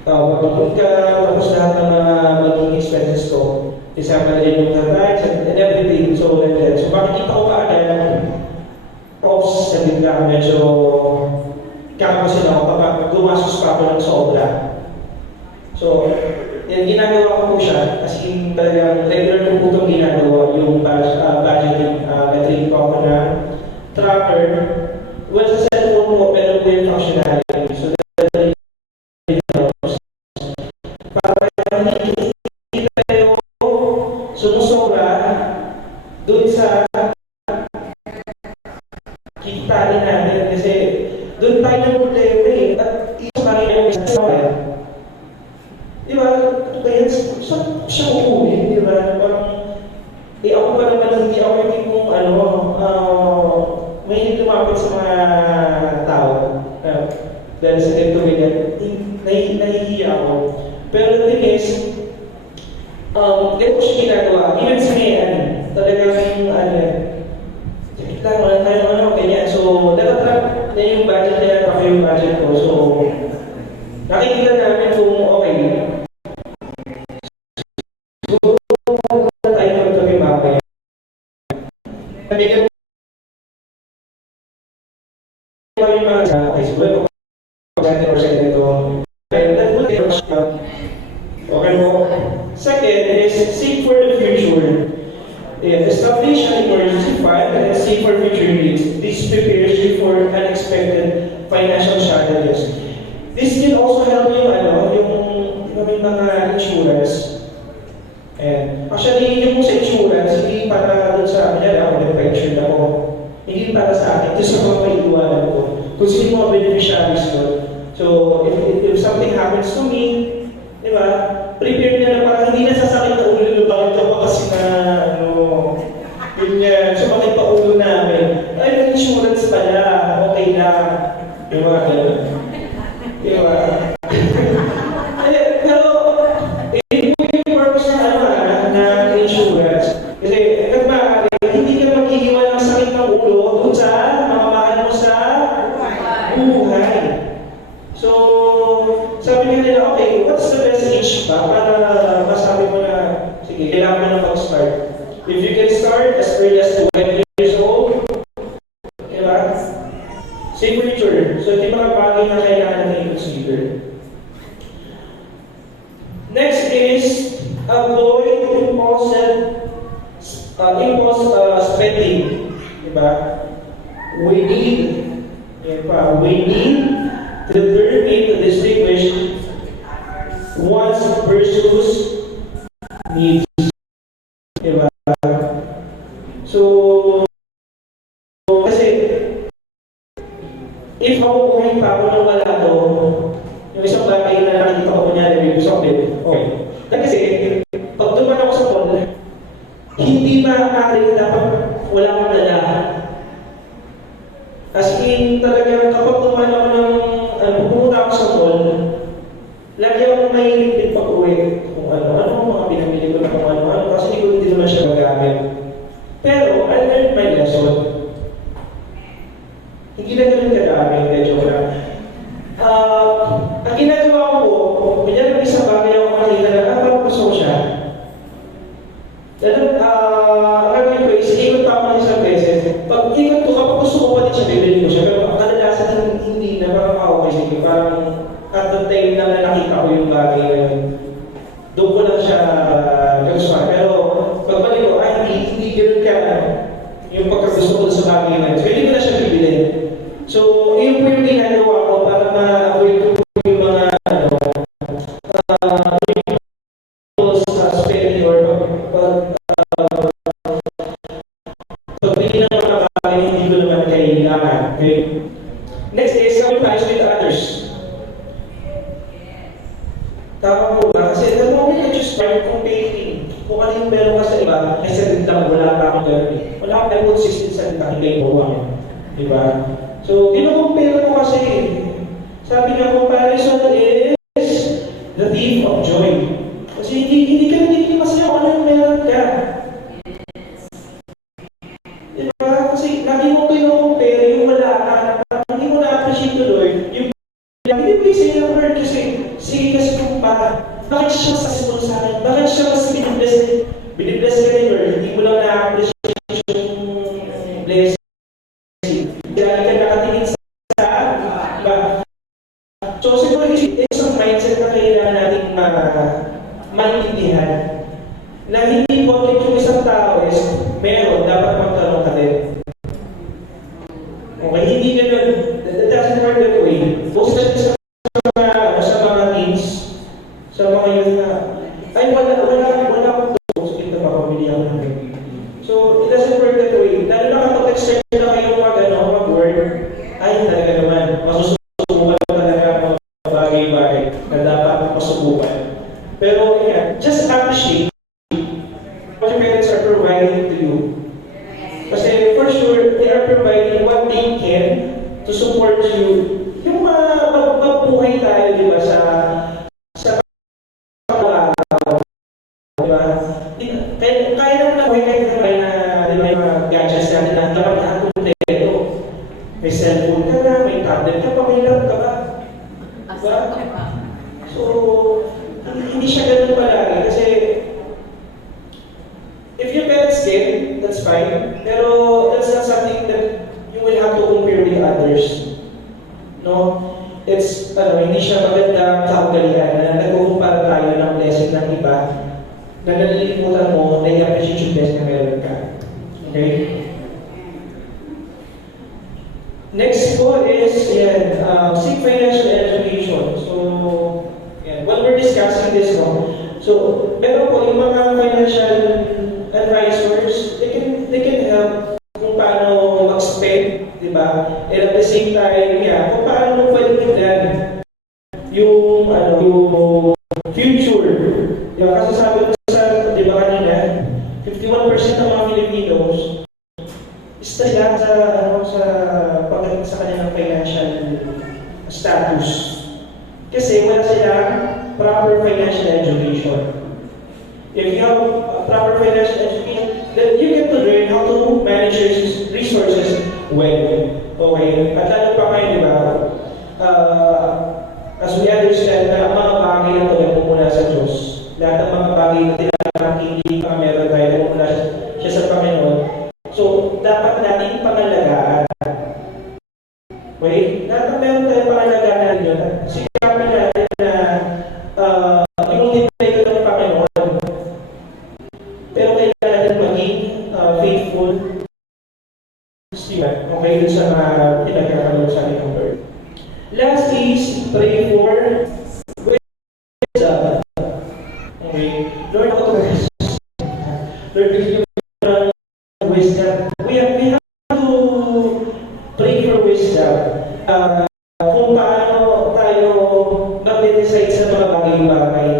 tapos lahat ng mga maging expenses ko. Isama na rin yung tax and everything. So, makikita ko kaagad props sa bigla medyo kakapasin ako kapag gumasos pa ako ng sobra. So, yan, ginagawa ko po siya kasi talagang regular ko po itong ginagawa yung budgeting. Nag-trade po ako na tracker. Well, sa cellphone po, meron po yung functionality. So, that helps. Para hindi tayo sumusobra dun sa kikitain natin kasi dun tayo ng problema eh. At isa pa rin yung isa di ba? Kaya siya uuwi, di ba? Parang, ako pa naman, hindi ako yung tipong, may lumapit sa mga tao. Dahil sa ganito ganyan, nahihiya ako. Pero the thing is, ganito ko siya ginagawa. Even sa ngayon, talagang, lang, tayo ganyan. So, natatrap na yung budget niya, ako yung budget ko. So, nakikita namin kung okay. Nabigyan mo yung mga sa Facebook, pag-10% ito. Okay mo. Second is seek for the future. Establish an emergency fund and seek for future needs. This prepares you for unexpected financial challenges. This can also help you, yung mga insurance. And actually, yung sa insurance, hindi para doon sa akin, ako nagpa-insure ako. Hindi para sa akin, ito sa mga maiiwanan ko. kung sino yung mga beneficiaries ko. So, if something happens to me, di ba, prepare na para hindi na sasakit na ulo, bakit ako kasi na, yun nga, sumakit pa ulo namin. Ay, may insurance pala, okay na. Di ba, gano'n? Di ba? Pero, hindi po yung purpose na insurance. Kasi, hindi ka maghihiwal ng sakit ng ulo doon sa mga mahal mo sa buhay. So, sabi nga nila, okay, what's the best age ba? Para masabi mo na, sige, kailangan mo na mag-start. If you can start as early as 20 years old, diba? Signature. So, ito yung mga bagay na kailangan natin i-consider. Next is, avoid impulse spending. Diba? We need to learn to distinguish wants versus needs. Diba? So, kasi, if makukuhin pa ako nang wala to, yung isang bagay na nakikita ko niya, may gusto ko din, okay. Kasi, pag duman ako sa mall, hindi maaari dapat wala akong dala. As in, talaga, kapag duman ako ng pumunta ako sa mall, lagi akong may ligpit pag-uwi kung ano, mga pinamili ko na kung ano, kasi hindi naman siya magamit. Pero, I learned my lesson. Hindi na ganun kadami, medyo lang. Ang ginagawa ko po, kunyari may isang bagay ako makita na, parang gusto ko siya. Ang gagawin ko is, ikot pa ako ng isang beses. Pag ikot ko, kapag gusto ko pa din siya, bibili ko siya. Pero ang kadalasan hindi na, parang okay, sige, parang at the time na nakita ko yung bagay na yun, doon ko lang siya nagustuhan. Pero pagbalik ko, hindi ganun ka yung pagkagusto ko sa bagay na yun. So, hindi ko na siya bibili. So, yun po yung ginagawa ko para ma-avoid ko yung mga spending or pagbili ng mga bagay hindi ko naman kailangan. Okay? Next is, sympathize with others. Tama po ba? Kasi the moment that you start comparing, kung ano yung meron ka sa iba, ay salita, wala pa akong gano'n. Wala akong consistent salita, hindi ko kami. Diba? So, kinukumpare ko kasi, sabi na comparison is the thief of joy. Kasi hindi ka nagiging masaya kung ano yung meron ka. Diba? Kasi lagi mo kinukumpare yung wala ka, hindi mo na-appreciate tuloy, yung hindi mo isa yung word kasi, sige kasi kung bakit siya successful sa akin? Bakit siya mas binibless ka ni Lord? Hindi mo lang na-appreciate yung blessing. Dahil ka nakatingin sa iba. So, siguro isang mindset na kailangan natin maintindihan na hindi po yung isang tao is meron, dapat magkaroon ka din. Okay, hindi ganun. That doesn't work that way. Most of the sa mga teens, sa mga yun na, ay wala akong doon, so kita pa pamili ako ng baby. So, it doesn't work that way. Lalo na kapag expect na kayo mag-work, ay talaga naman, masusubukan talaga mga bagay-bagay na dapat masubukan. Pero, yeah, just appreciate what your parents are providing to you. Kasi, for sure, they are providing what they can to support you. Yung mabuhay tayo, di ba, sa pag-araw, di ba? Kaya naman na buhay kayo na may mga gadgets natin na dapat na kumpleto. May cellphone ka na, may tablet ka pa, may laptop ka ba? Diba? So, hindi siya ganun palagi kasi if your parents did, that's fine. Pero that's not something that you will have to compare with others. No? It's, hindi siya magandang kaugalian na nag-uumpara tayo ng blessing ng iba na nalilimutan mo na i-appreciate yung blessing na meron ka. Okay? Next po is, seek financial education. So, while we're discussing this, so, meron po yung mga financial advisors, they can help kung paano mag-spend di ba? And at the same time, yeah, kung paano mo pwede tignan yung, yung future. Di ba? Kasi sabi ko sa, di ba kanina, 51% ng mga Filipinos is talaga sa pagdating sa kanilang financial status. Kasi wala silang proper financial education. If you have a proper financial education, then you get to learn how to manage your resources well. Okay? At lalo pa kayo, di ba? As we understand na ang mga bagay na ito ay mumula sa Diyos. Lahat ng mga bagay na tinatangking pa meron tayo na mumula siya sa Panginoon. So, dapat natin pangalagaan. Okay? Lahat ng meron tayo pangalagaan yun. Sikapin natin na inulit na ito ng Panginoon. Pero kailangan natin maging faithful steward. Okay? Dun sa mga pinagkakaroon sa ating Lord. Last is pray for wisdom. Okay? Lord, ako to Lord, bigyan mo wisdom. We have to pray for wisdom. Kung paano tayo mag-decide sa mga bagay-bagay.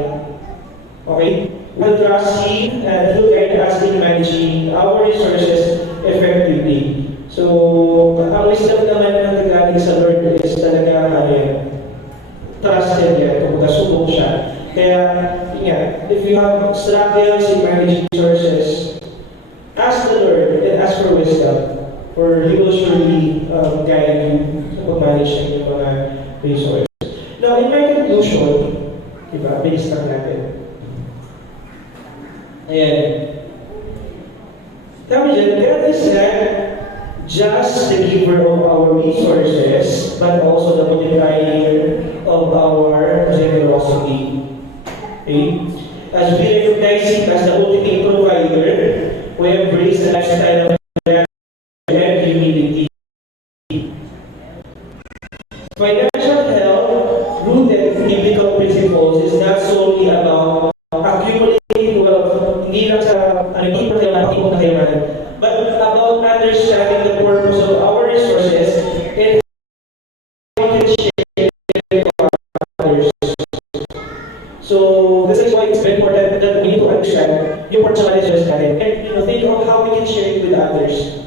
Okay? We'll trust Him and He'll guide us in managing our resources effectively. So, ang wisdom naman na nagagaling sa Lord is talaga trusted yan, kung kasubok siya. Kaya, if you have struggles in managing resources, ask the Lord and ask for wisdom, for He will surely guide you sa pag-manage ng yung mga resources. Now, in my conclusion, diba, bilis lang natin. Ayan. Sabi dyan, God is not just the giver of our resources, but also the multiplier of our generosity. Okay? As we recognize Him as the ultimate provider, we embrace the lifestyle of and humility. Financial health, rooted in biblical principles, is not solely about accumulating wealth, hindi lang sa kayamanan, but about understanding the purpose of our resources and how we can share it to others. So, this is why it's very important that we need to understand yung personalities natin and think of how we can share it with others.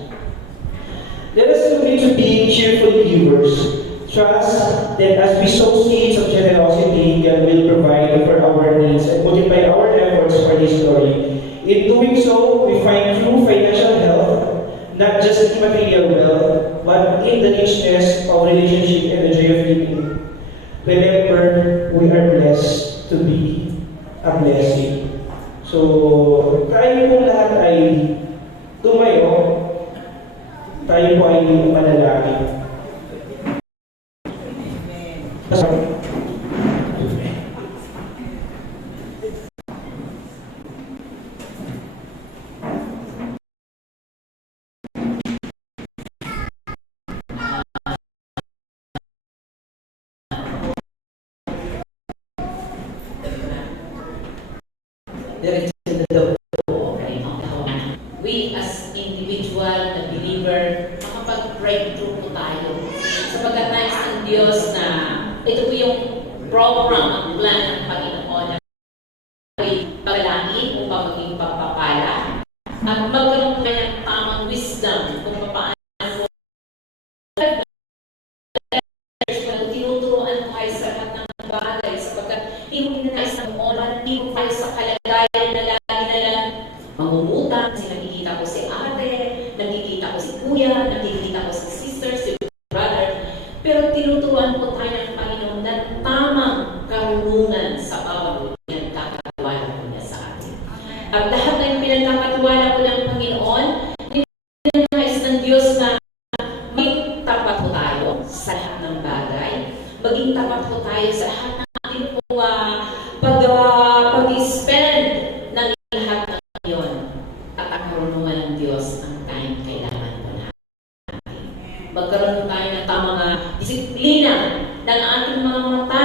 Let us continue to be cheerful givers. Trust that as we sow seeds of generosity, God will provide for our needs and multiply our efforts for His glory. In doing so, we find true financial health, not just in material wealth, but in the richness of relationship and the joy of living. Remember, we are blessed to be a blessing. So, tayo pong lahat ay tumayo, tayo po ay manalangin. We as individual na believer, makapag-breakthrough po tayo. Sapagkat nais ng Diyos na ito po yung program, ang plan ng Panginoon na ay pagalangin upang maging pagpapala at magkaroon po ng tamang wisdom kung paano tinuturuan po kayo sa lahat ng bagay sapagkat hindi mo pinanais ng oras, hindi mo kayo sa kalagayan na lagi na lang mangungutang, kasi nakikita ko si ate, nakikita ko si kuya, nakikita ko si sister, si brother. Pero tinuturuan po tayo ng Panginoon ng tamang karunungan sa bawat pinagkakatiwala po niya sa atin. At lahat ng pinagkakatiwala po ng Panginoon, ninanais ng Diyos na maging tapat po tayo sa lahat ng bagay, maging tapat po tayo sa lahat ng ating pag-spend ng lahat ng yun. At ang karunungan ng Diyos ang tayong kailangan po natin. Magkaroon tayo ng tamang disiplina ng ating mga mata,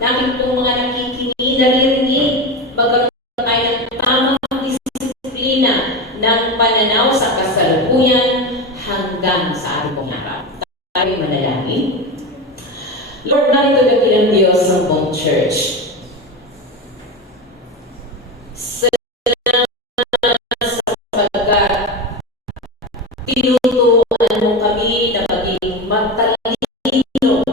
ng ating pong mga nakikinig, naririnig. Magkaroon tayo ng tamang disiplina ng pananaw sa kasalukuyan hanggang sa ating pong harap. Tayo manalangin. Lord, narito dakilang Diyos ang buong church. Sapagkat tinuturuan mo kami na maging matalino,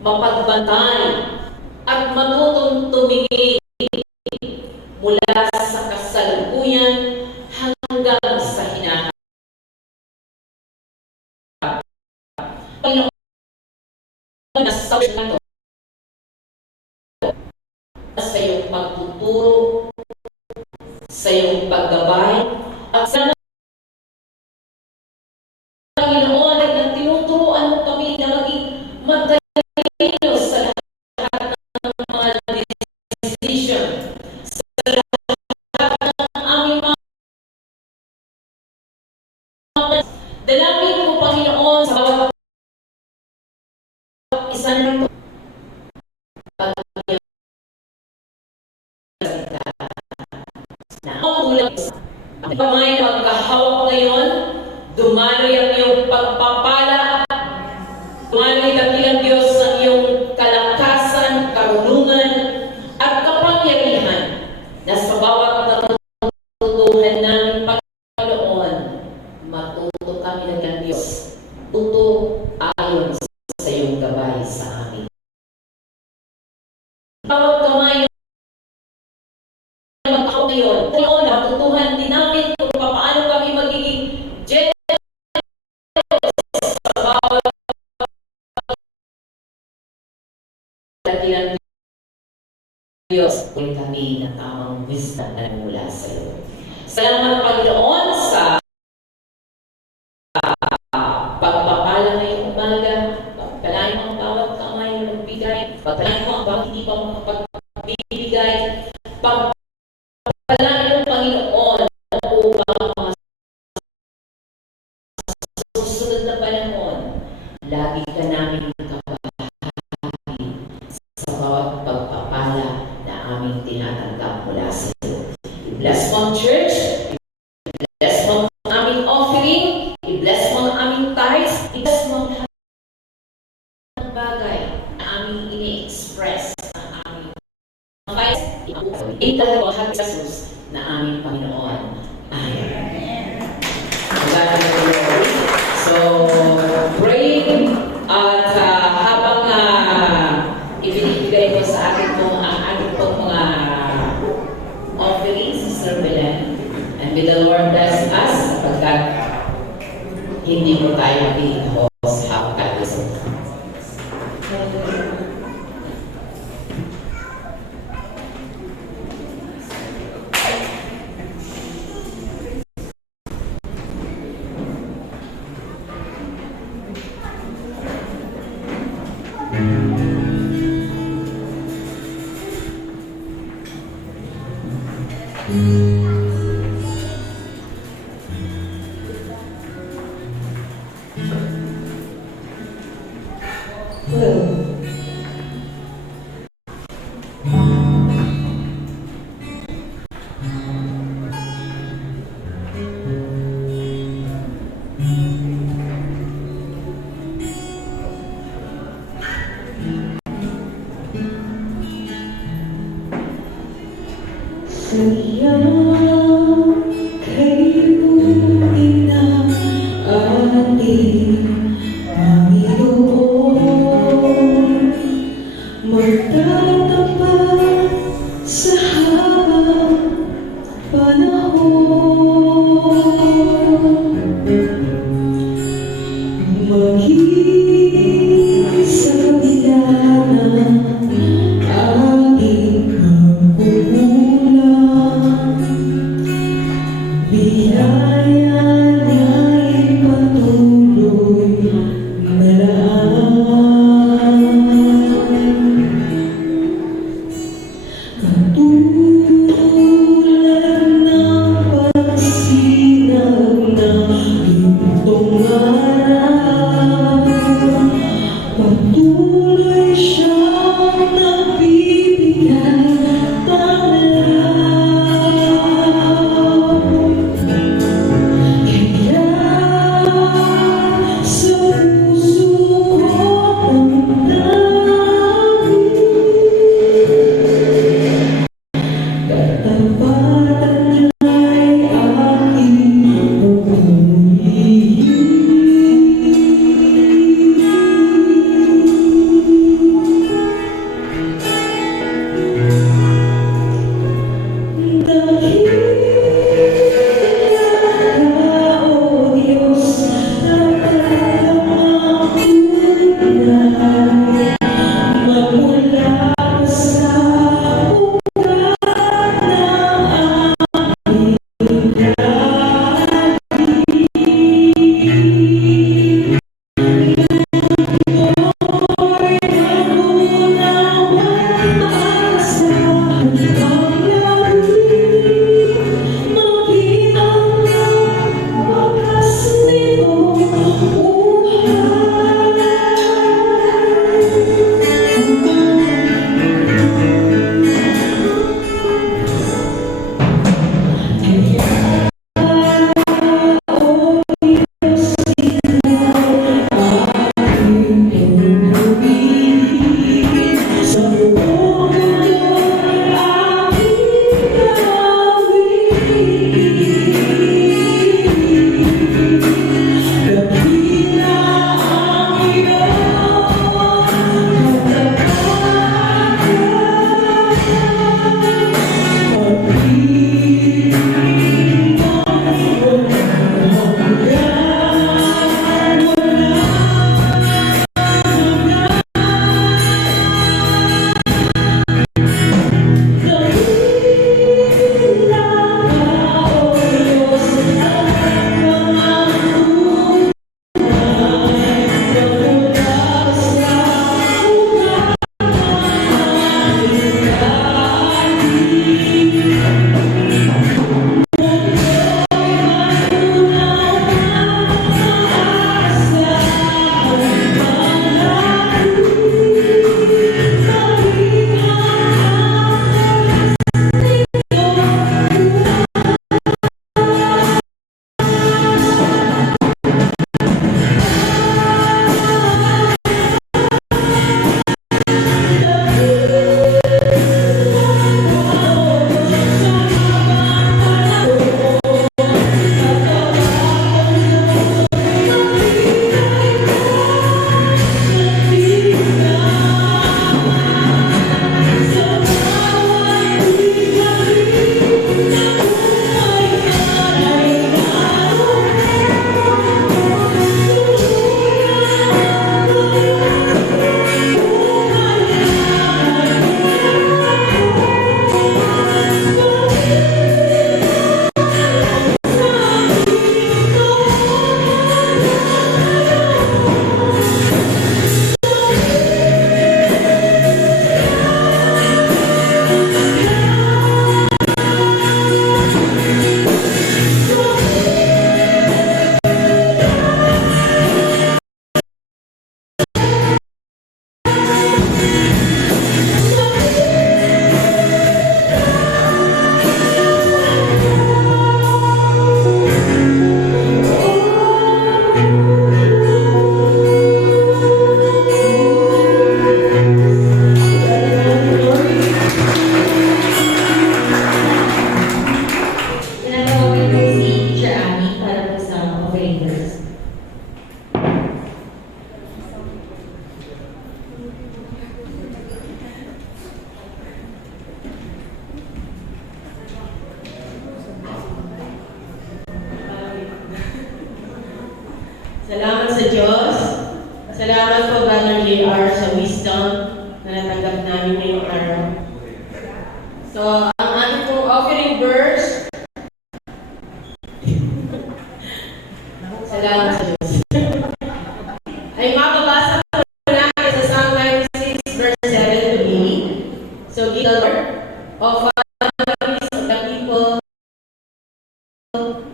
mapagbantay, at matutong tumingin mula sa kasalukuyan hanggang sa hinaharap. Panginoon, nasa na to, sa iyong pagtuturo, sa iyong paggabay, at sa Panginoon na tinuturuan mo kami na maging matalino sa lahat ng mga decision, sa lahat ng aming mga dalangin mo, Panginoon, sa bawat isa nito. Ang kamay na magkahawak ngayon, dumaloy ang iyong pagpapala, dumaloy dakilang Diyos ang iyong kalakasan, karunungan, at kapangyarihan na sa bawat natutuhan namin, Panginoon, matuto kami ng Diyos, tuto ayon sa iyong gabay sa amin. Bawat kamay na magkahawak ngayon, Panginoon, matutuhan din namin kung paano kami magiging dakilang Diyos, kung kami na tamang wisdom na mula sa iyo. Salamat, Panginoon, sa pagpapala ngayong umaga. Pagpalain mo ang bawat kamay na nagbigay. Pagpalain mo ang bawat hindi pa makapagbibigay. Pagpalain mo, Panginoon, upang mga susunod na panahon, lagi ka namin sa bawat pagpapala na aming tinatanggap mula sa iyo. I-bless mo ang church, i-bless mo ang aming offering, i-bless mo ang aming tithes, i-bless mo ang lahat ng bagay na aming ini-express ang aming tithes, ito ang Happy Jesus na aming Panginoon. Amen. So, pray at habang ibinibigay ko sa atin ang ating mga offerings, Sister Belen, and may the Lord bless us sapagkat hindi mo tayo mag-i-host habang kalusok. Sayang kaibutin na ating Panginoon, magtatapat sa habang panahon, maging sa kabila ng ating pagkukulang, biyaya niya'y patuloy na laan. Katulad ng pagsinag ng gintong araw, JR sa wisdom na natanggap namin ngayong araw. So, ang ating pong offering verse, salamat sa Diyos, ay mababasa po natin sa Psalm 96 verse 7 to 8. So, give the Lord of families of the people,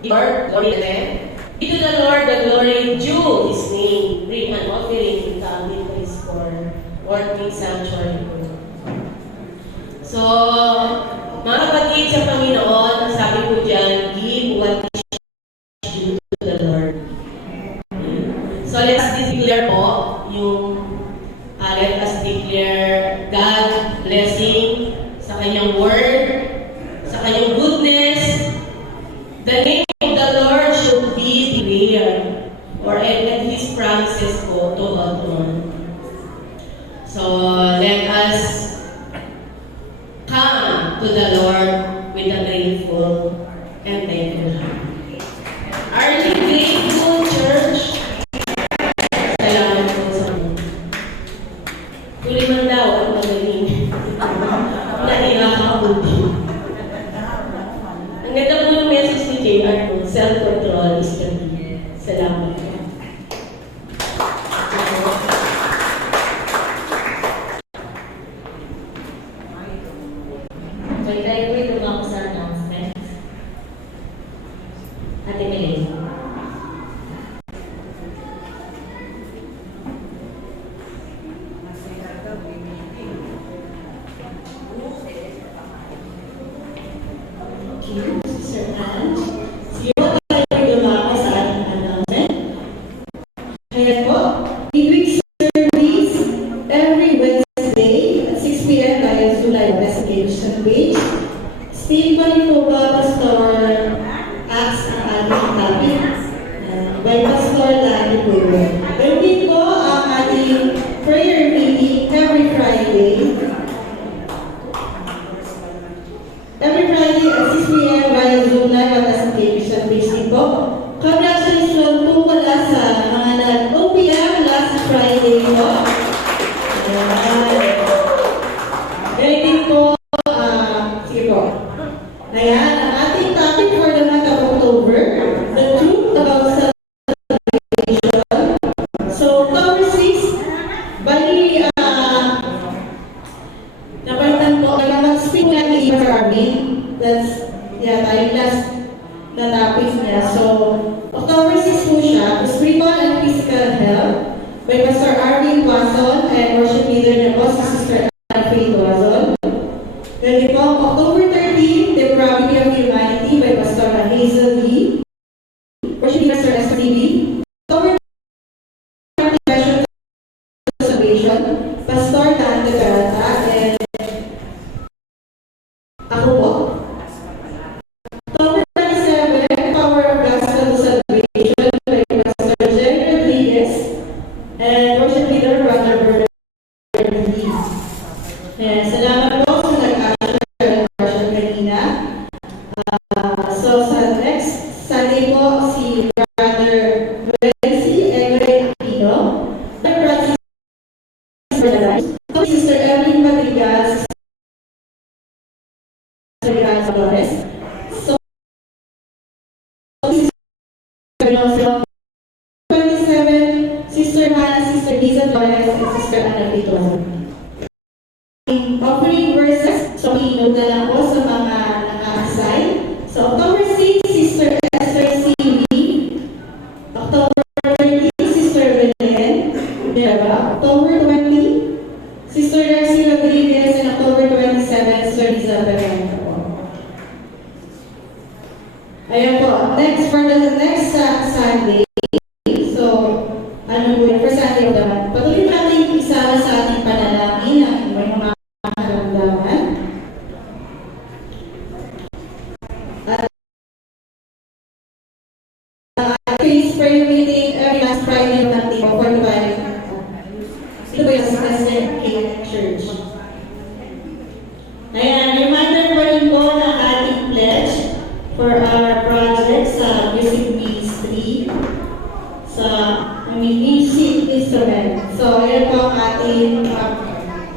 Lord, glory to them. Give to the Lord the glory due His name. Bring an offering in the amid of His court, working sanctuary. So, mga kapatid sa Panginoon, sabi ko dyan, give what is due to the Lord. So, let us declare po let us declare God's blessing sa Kanyang word, sa Kanyang goodness. The name of the Lord should be declared, or let His promises go to hold on. So, let us come to the Lord with a grateful and thankful heart. Are you grateful, church? Salamat po sa Lord. Huli man daw ang magaling. Nainakabuti. Ang ganda po yung message ni JR po, self-control is the key. Salamat po. Okay, tayo po ito ako sa announcements. Ate Melissa. Sister Anne. Sige po, tayo lumako sa ating announcement. Kaya po, midweek service every Wednesday at 6 p.m. via Zoom Live Investigation page. Steve pa rin po ba, Pastor Ax ang ating topic? By Pastor Lani po yun. Pero din po ang ating prayer meeting every Friday. Every Friday at 6 p.m. via Zoom Live at Investigation page din po. Congratulations po pala sa mga nag-OPM last Friday po. Ganyan din po, sige po. Ayan, ang ating topic for the month of October, the truth about salvation. So, October 6, bali, napalitan po, mag-speak na ni Pastor Arvin. That's, tayo last na topic niya. So, October 6 po siya, spiritual and physical health by Pastor Arvin Watson and worship leader niya po, si Sister Faith Watson. Then po, October 13, Depravity of Humanity by Pastor Hazel Lee. Worship leader Pastor Esther TV. October 20, Passion Salvation, Pastor Dante Peralta, and ako po. October 27, Power of Gospel Salvation by Pastor Jerry Rodriguez and worship leader Brother Bernard Lee. And salamat po sa nag-action kanina. So sa next Sunday po, si Brother Wency Everett Aquino, Brother Sister Evelyn Madrigal, Sister Flores. So, 27, Sister Hannah, Sister Lisa Flores, and Sister Ana Pito. Offering verses, so i-note na lang po sa mga naka-assign. So, October 6, Sister Esther CV. October 13, Sister Belen. Diba? October 20, Sister Darcy Rodriguez. And October 27, Sister Liza Peralta po. Ayan po. Next, for the next Sunday. So, ano po yun? For Sunday of the month. Patuloy natin isama sa ating pananal. So, yan po ang ating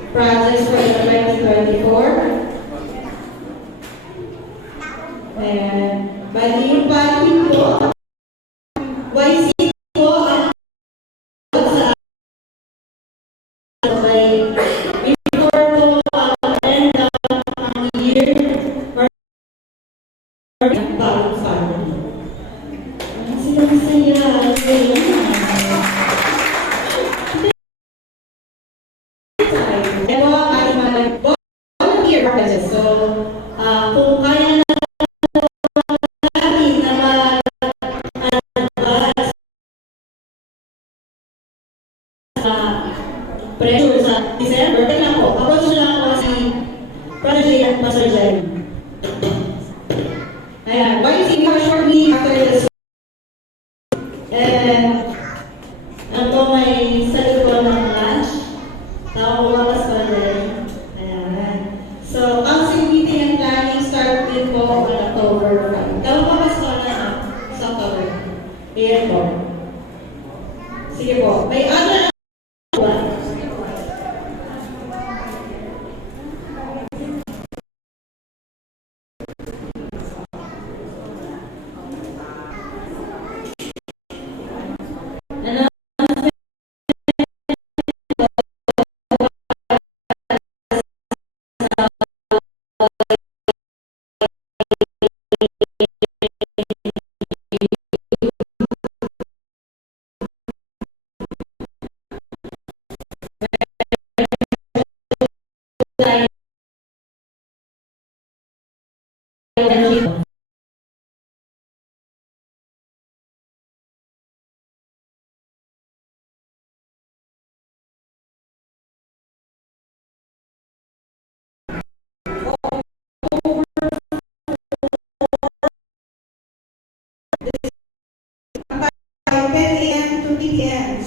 projects for the 2024. And, bali yung bali po, YC po ang sa okay. Before po end ng year or bagong family. Sila masaya. Ito ang ating mga volunteer purposes. So, kung kaya na natin na mag-advance sa pressure sa December, kaya po, approach nyo lang po si Project at Pastor Jerry. Ayan, why is it have a short meeting after this? And, ito may sagot ko ng lunch. Nakakuwakas pa rin. Ayan. So, council meeting and planning start din po on October 5. Nakakuwakas pa na sa October. Ayan po. Sige po. May other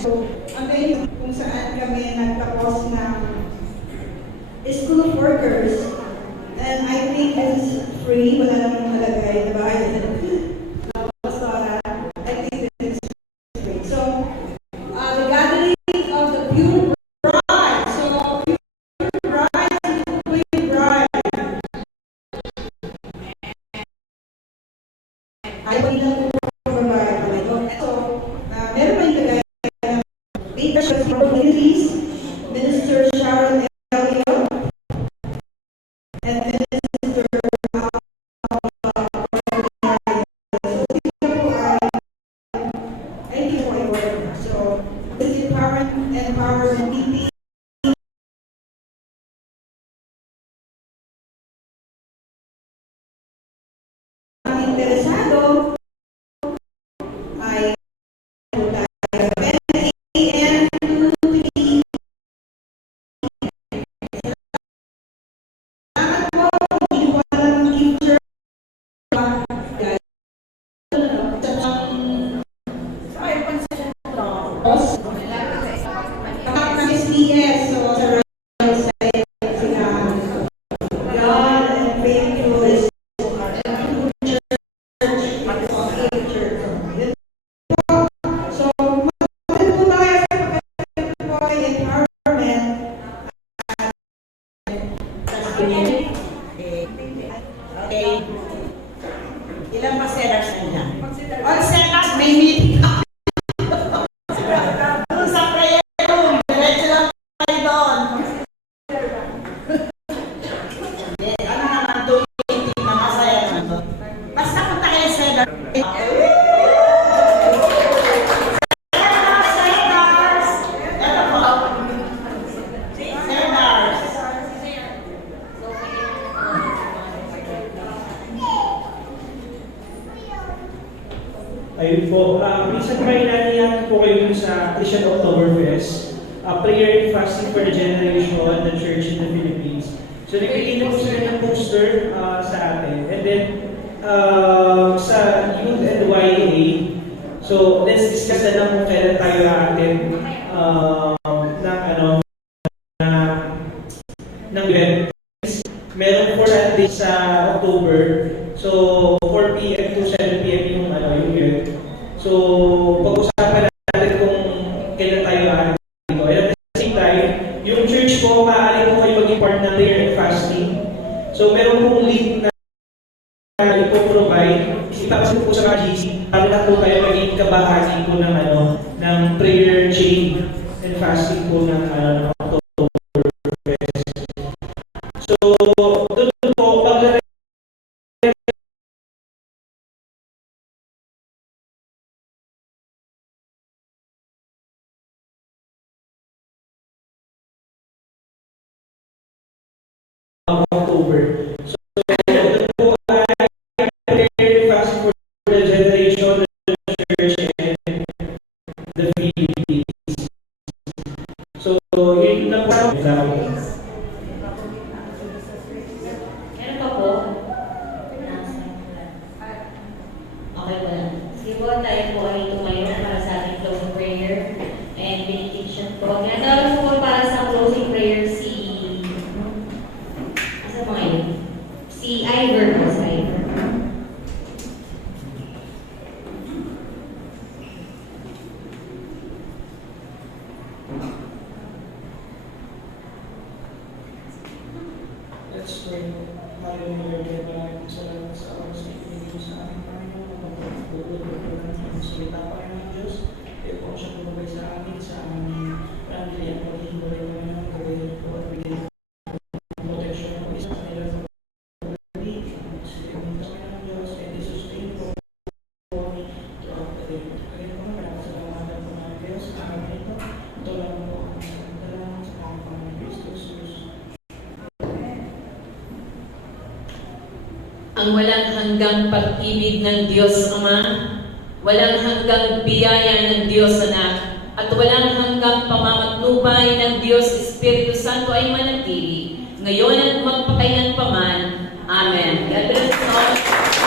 So, ang venue kung saan kami nagtapos ng School of Workers. And I think this is free, wala namang nalagay na bayad. Pastora, I think this is free. So, the gathering of the pure bride. So, pure bride, pure bride. Ay, wala lang po babae. So, meron pa yung lagay leadership communities, Minister Sharon Elio, and Minister so this is empowerment VP. Ang interesado ay ilan pa sellers na niya? All sellers may meeting up. Doon sa prayer room, diretso lang kayo doon. Ano naman doon yung meeting na masaya naman doon? Basta punta kayo seller. Sellers! Ito po. Sellers! Ayun po, minsan pa inanihan po kayo sa Christian Oktoberfest, prayer and fasting for the generation, the church in the Philippines. So nagbigay na po sila ng poster sa atin. And then, sa youth and YA, so let's discuss na lang kung kailan tayo atin ng event. Meron 4 Saturdays sa October. So 4 p.m. to 7 p.m. yung event. So pag-usapan natin kung kailan tayo dito. So meron pong link na ipo-provide. Ipapasok po sa GC para na po tayo maging kabahagi po ng ng prayer chain and fasting po ng Oktoberfest. So doon po pag October. So doon po ay prayer fasting for the generation, the church, and the Philippines. So yun na po. Meron pa po? Okay po lang. Sige po, tayo po ay tumayo para sa ating closing prayer and benediction po. Ginagawa po para sa closing prayer si Ivor po, si Ivor. Let's pray. Hallelujah. Maraming salamat sa oras na ibigay sa amin, Panginoon. Magpapagulog po ng salita pa ng Diyos. Kaya po siya tumabay sa amin, sa aming pamilya at paghihiwalay naman ng gawin po at bigay ng protection po isa sa nila sa pagkalit. Silimin kami ng Diyos and isustain po throughout the day. Kaya po maraming salamat po ng Diyos sa amin ito. Ito lang po ang salamat sa Panginoon Kristus. Ang walang hanggang pag-ibig ng Diyos Ama, walang hanggang biyaya ng Diyos Anak, at walang hanggang pamamatnubay ng Diyos Espiritu Santo ay manatili, ngayon at magpakailanpaman. Amen. God bless you all.